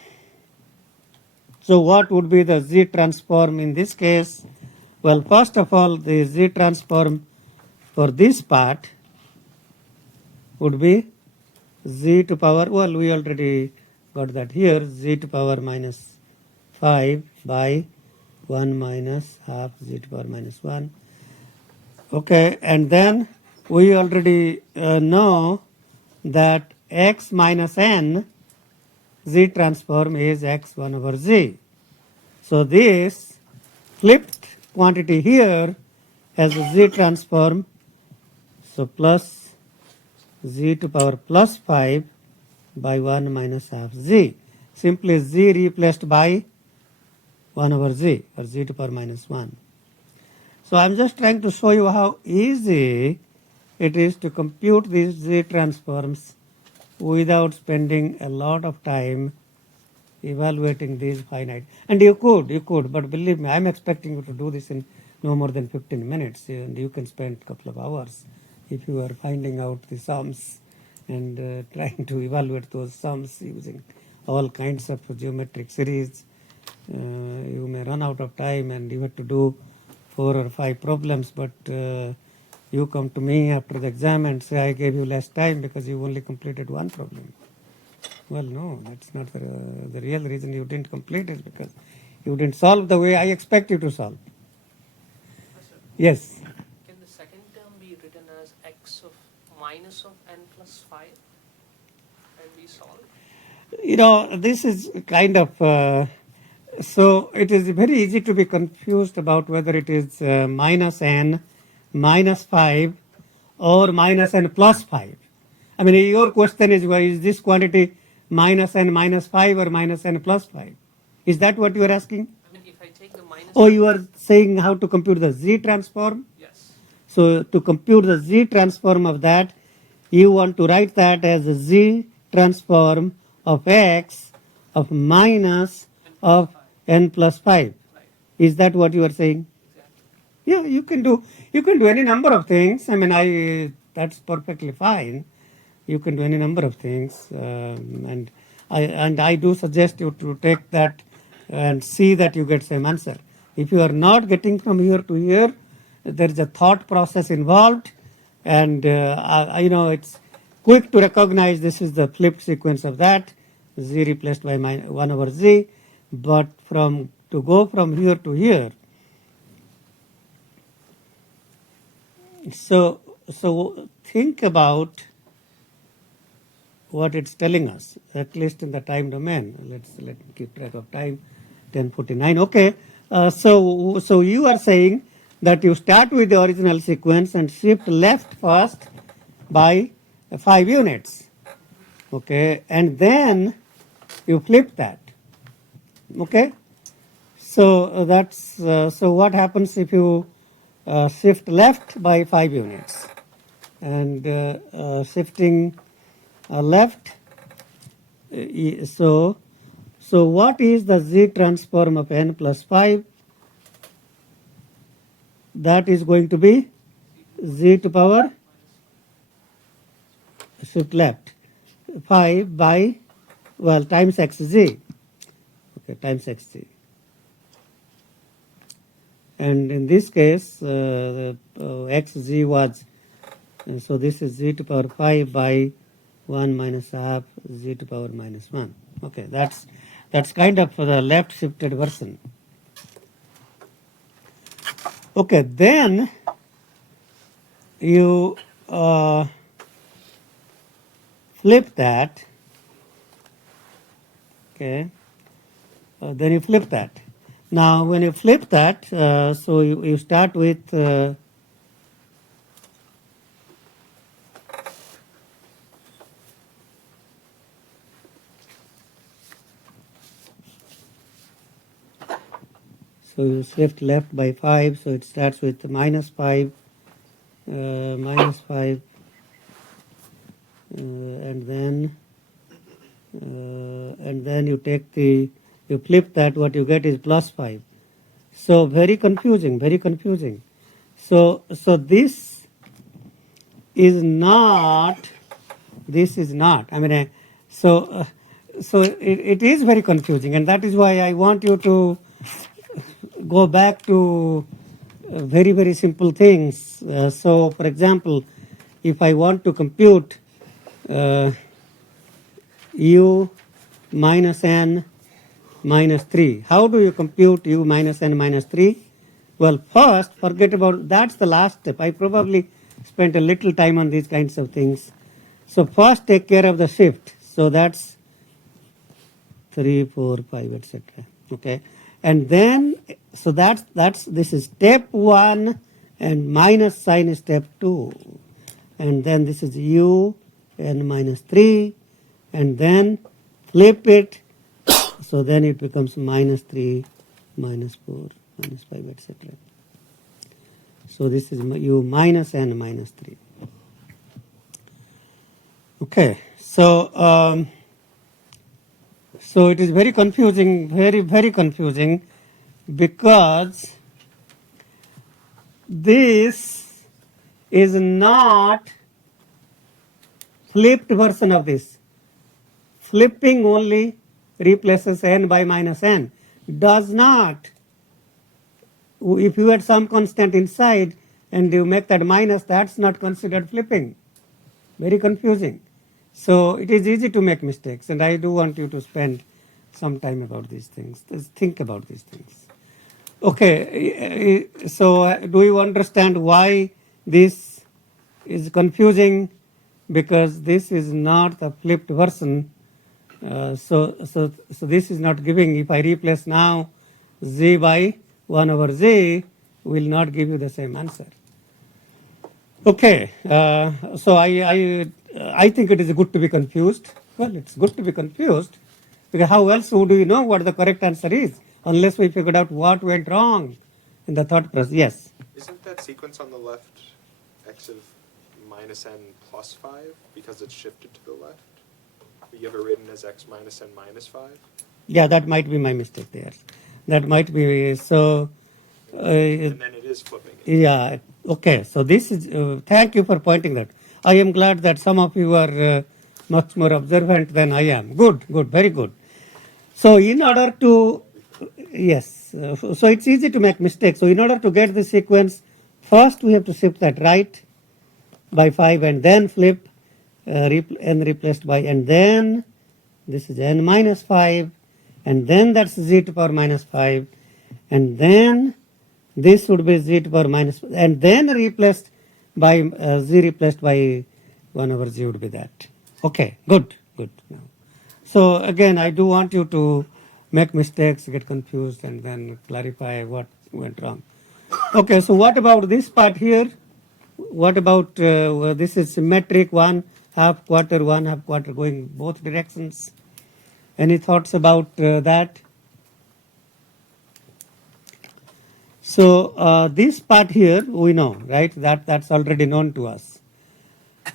what would be the z transform in this case? Well, first of all, the z transform for this part would be z to power, well, we already got that here, z to power minus 5 by 1 minus half z to power minus 1. Okay, and then we already know that x minus n z transform is x 1 over z. So this flipped quantity here has a z transform, so plus z to power plus 5 by 1 minus half z. Simply z replaced by 1 over z, or z to power minus 1. So I'm just trying to show you how easy it is to compute these z transforms without spending a lot of time evaluating these finite. And you could, but believe me, I'm expecting you to do this in no more than 15 minutes, and you can spend a couple of hours if you are finding out the sums and trying to evaluate those sums using all kinds of geometric series. You may run out of time and you have to do 4 or 5 problems, but you come to me after the exam and say I gave you less time because you only completed 1 problem. Well, no, that's not the real reason you didn't complete it, because you didn't solve the way I expect you to solve. Yes? Can the second term be written as x of minus of n plus 5 and be solved? You know, this is kind of, so it is very easy to be confused about whether it is minus n minus 5 or minus n plus 5. I mean, your question is this quantity minus n minus 5 or minus n plus 5? Is that what you are asking? I mean, if I take the minus... Or you are saying how to compute the z transform? Yes. So to compute the z transform of that, you want to write that as a z transform of x of minus of n plus 5. Right. Is that what you are saying? Exactly. Yeah, you can do any number of things. I mean, that's perfectly fine. You can do any number of things, and I do suggest you to take that and see that you get same answer. If you are not getting from here to here, there is a thought process involved, and it's quick to recognize this is the flipped sequence of that, z replaced by 1 over z. But to go from here to here, so think about what it's telling us, at least in the time domain. Let me keep track of time. 10:49. Okay. So you are saying that you start with the original sequence and shift left first by 5 units. Okay, and then you flip that. Okay. So that's so what happens if you shift left by 5 units, and shifting left. So what is the Z transform of n plus 5? That is going to be Z to power shift left 5 by, well, times xz. Okay, times xz. And in this case, the xz was, so this is Z to power 5 by 1 minus half Z to power minus 1. Okay, that's kind of the left shifted version. Okay, then you flip that. Okay, then you flip that. Now, when you flip that, so you start with so you shift left by 5, so it starts with minus 5, and then you take you flip that, what you get is plus 5. So very confusing, very confusing. So this is not, I mean, so it is very confusing, and that is why I want you to go back to very, very simple things. So, for example, if I want to compute u minus n minus 3, how do you compute u minus n minus 3? Well, first, forget about, that's the last step. I probably spent a little time on these kinds of things. So first take care of the shift. So that's 3, 4, 5, etc. Okay. And then, so this is step 1, and minus sign is step 2. And then this is u n minus 3, and then flip it, so then it becomes minus 3, minus 4, minus 5, etc. So this is u minus n minus 3. Okay, so so it is very confusing, very, very confusing, because this is not flipped version of this. Flipping only replaces n by minus n. Does not. If you had some constant inside and you make that minus, that's not considered flipping. Very confusing. So it is easy to make mistakes, and I do want you to spend some time about these things. Just think about these things. Okay, so do you understand why this is confusing? Because this is not the flipped version. So this is not giving, if I replace now z by 1 over z, will not give you the same answer. Okay, so I think it is good to be confused. Well, it's good to be confused, because how else would we know what the correct answer is, unless we figured out what went wrong in the thought process. Yes? Isn't that sequence on the left x of minus n plus 5 because it's shifted to the left? You have it written as x minus n minus 5? Yeah, that might be my mistake there. That might be, so... and then it is flipping it. Yeah, okay. So this is, thank you for pointing that. I am glad that some of you are much more observant than I am. Good, good, very good. So in order to, yes, so it's easy to make mistakes. So in order to get the sequence, first we have to shift that right by 5 and then flip n replaced by, and then this is n minus 5, and then that's z to power minus 5, and then this would be z to power minus, and then replaced by z replaced by 1 over z would be that. Okay, good. So again, I do want you to make mistakes, get confused, and then clarify what went wrong. Okay, so what about this part here? What about this is symmetric, 1 half quarter, 1 half quarter going both directions. Any thoughts about that? So this part here we know, right? That's already known to us.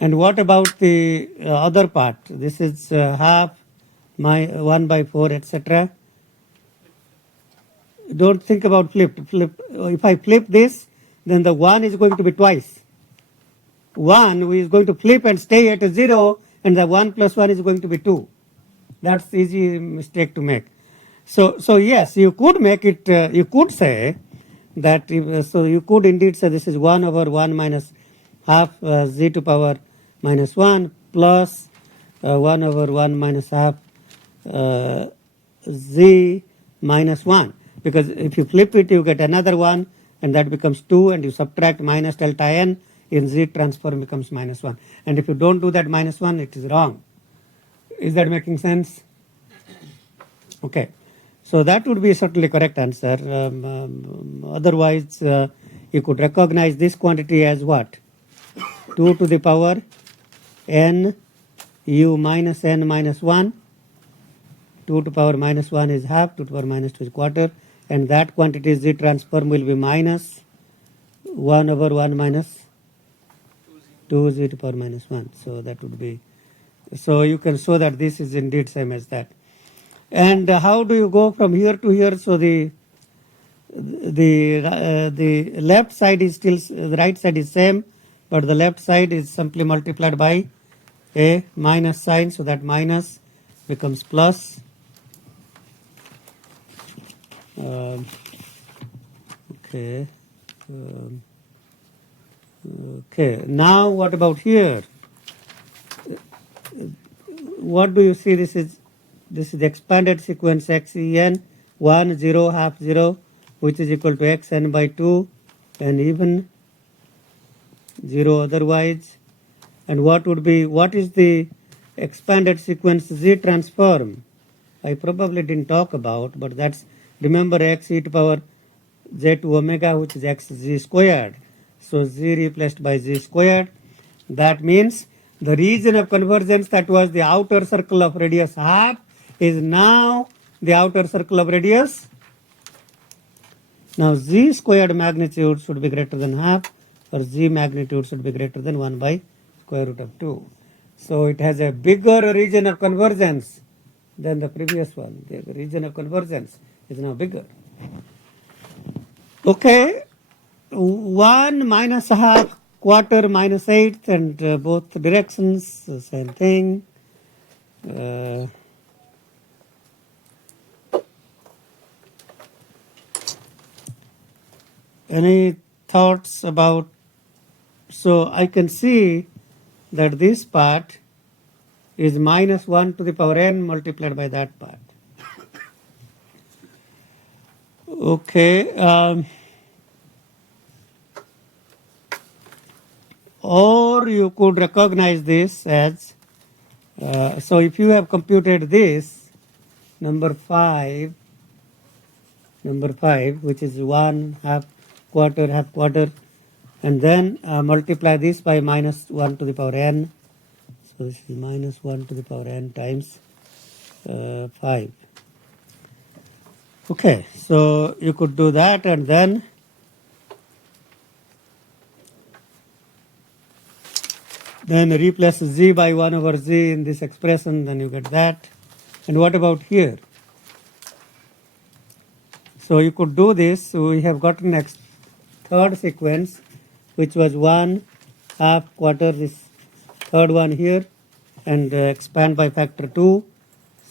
And what about the other part? This is half my 1 by 4, etc. Don't think about flip. If I flip this, then the 1 is going to be twice. 1 is going to flip and stay at 0, and the 1 plus 1 is going to be 2. That's easy mistake to make. So yes, you could make it, you could say that, so you could indeed say this is 1 over 1 minus half z to power minus 1 plus 1 over 1 minus half z minus 1. Because if you flip it, you get another 1, and that becomes 2, and you subtract minus delta n, in z transform becomes minus 1. And if you don't do that minus 1, it is wrong. Is that making sense? Okay. So that would be certainly correct answer. Otherwise, you could recognize this quantity as what? 2 to the power n u minus n minus 1. 2 to the power minus 1 is half, 2 to the power minus 2 is quarter, and that quantity z transform will be minus 1 over 1 minus 2z to the power minus 1. So that would be, so you can show that this is indeed same as that. And how do you go from here to here? So the left side is still, the right side is same, but the left side is simply multiplied by a minus sign, so that minus becomes plus. Okay. Okay. Now what about here? What do you see? This is the expanded sequence xen 1 0 half 0, which is equal to xn by 2, and even 0 otherwise. And what is the expanded sequence z transform? I probably didn't talk about, but that's, remember, x e to power z to omega, which is x z squared. So z replaced by z squared. That means the region of convergence that was the outer circle of radius half is now the outer circle of radius. Now z squared magnitude should be greater than half, or z magnitude should be greater than 1 by square root of 2. So it has a bigger region of convergence than the previous one. The region of convergence is now bigger. Okay, 1 minus half, quarter minus 8, and both directions, the same thing. Any thoughts about, so I can see that this part is minus 1 to the power n multiplied by that part. Okay. Or you could recognize this as, so if you have computed this, number 5, which is 1 half quarter, and then multiply this by minus 1 to the power n. So this is minus 1 to the power n times 5. Okay, so you could do that, and then replace z by 1 over z in this expression, then you get that. And what about here? So you could do this. So we have got next third sequence, which was 1 half quarter, this third one here, and expand by factor 2.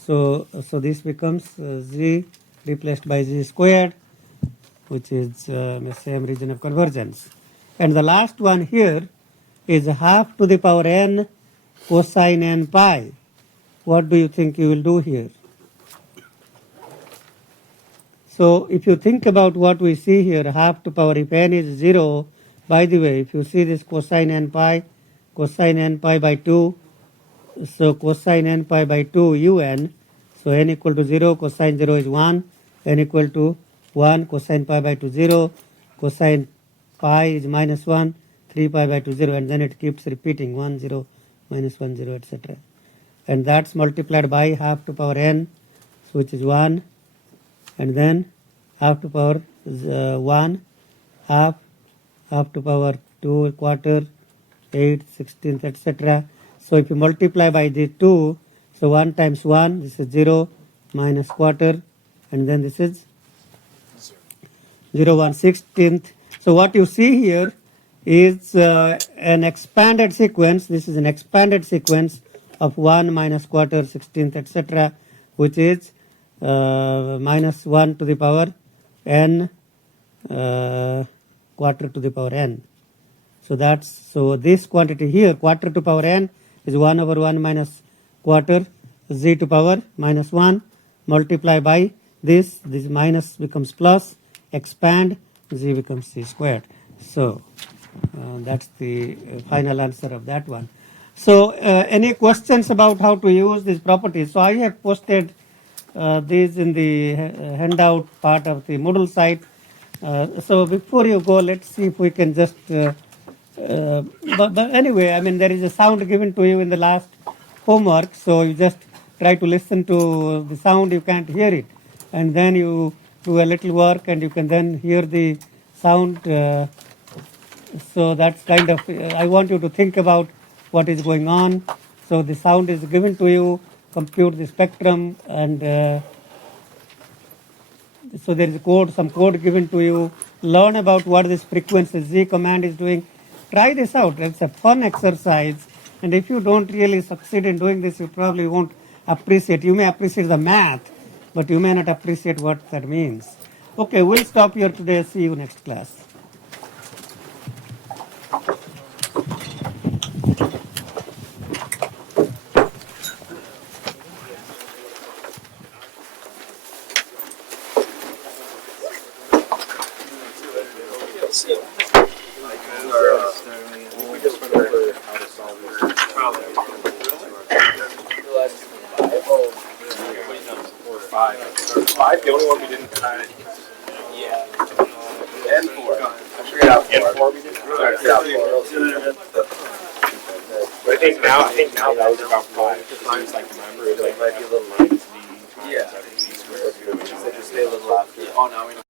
So this becomes z replaced by z squared, which is the same region of convergence. And the last one here is half to the power n cosine n pi. What do you think you will do here? So if you think about what we see here, half to power, if n is 0, by the way, if you see this cosine n pi by 2, so cosine n pi by 2 un, so n equal to 0, cosine 0 is 1, n equal to 1, cosine pi by 2 0, cosine pi is minus 1, 3 pi by 2 0, and then it keeps repeating 1 0, minus 1 0, etc. And that's multiplied by half to power n, so which is 1, and then half to power 1, half to power 2 quarter, 8 16th, etc. So if you multiply by the 2, so 1 times 1, this is 0 minus quarter, and then this is 0 1 16th. So what you see here is an expanded sequence. This is an expanded sequence of 1 minus quarter, 16th, etc., which is minus 1 to the power n quarter to the power n. So this quantity here, quarter to power n, is 1 over 1 minus quarter z to power minus 1, multiply by this minus becomes plus, expand, z becomes c squared. So that's the final answer of that one. So any questions about how to use these properties? So I have posted these in the handout part of the Moodle site. So before you go, let's see if we can just but anyway, I mean, there is a sound given to you in the last homework, so you just try to listen to the sound. You can't hear it, and then you do a little work, and you can then hear the sound. So that's kind of, I want you to think about what is going on. So the sound is given to you, compute the spectrum, and so there is some code given to you. Learn about what this frequency Z command is doing. Try this out. It's a fun exercise. And if you don't really succeed in doing this, you probably won't appreciate. You may appreciate the math, but you may not appreciate what that means. Okay, we'll stop here today. See you next class. Five, the only one we didn't cut. Yeah. And 4. I figured out 4 we didn't. But I think now that was about 5. Because like remember, it might be a little minus d times every c squared, which is just stay a little after. Oh, now we know.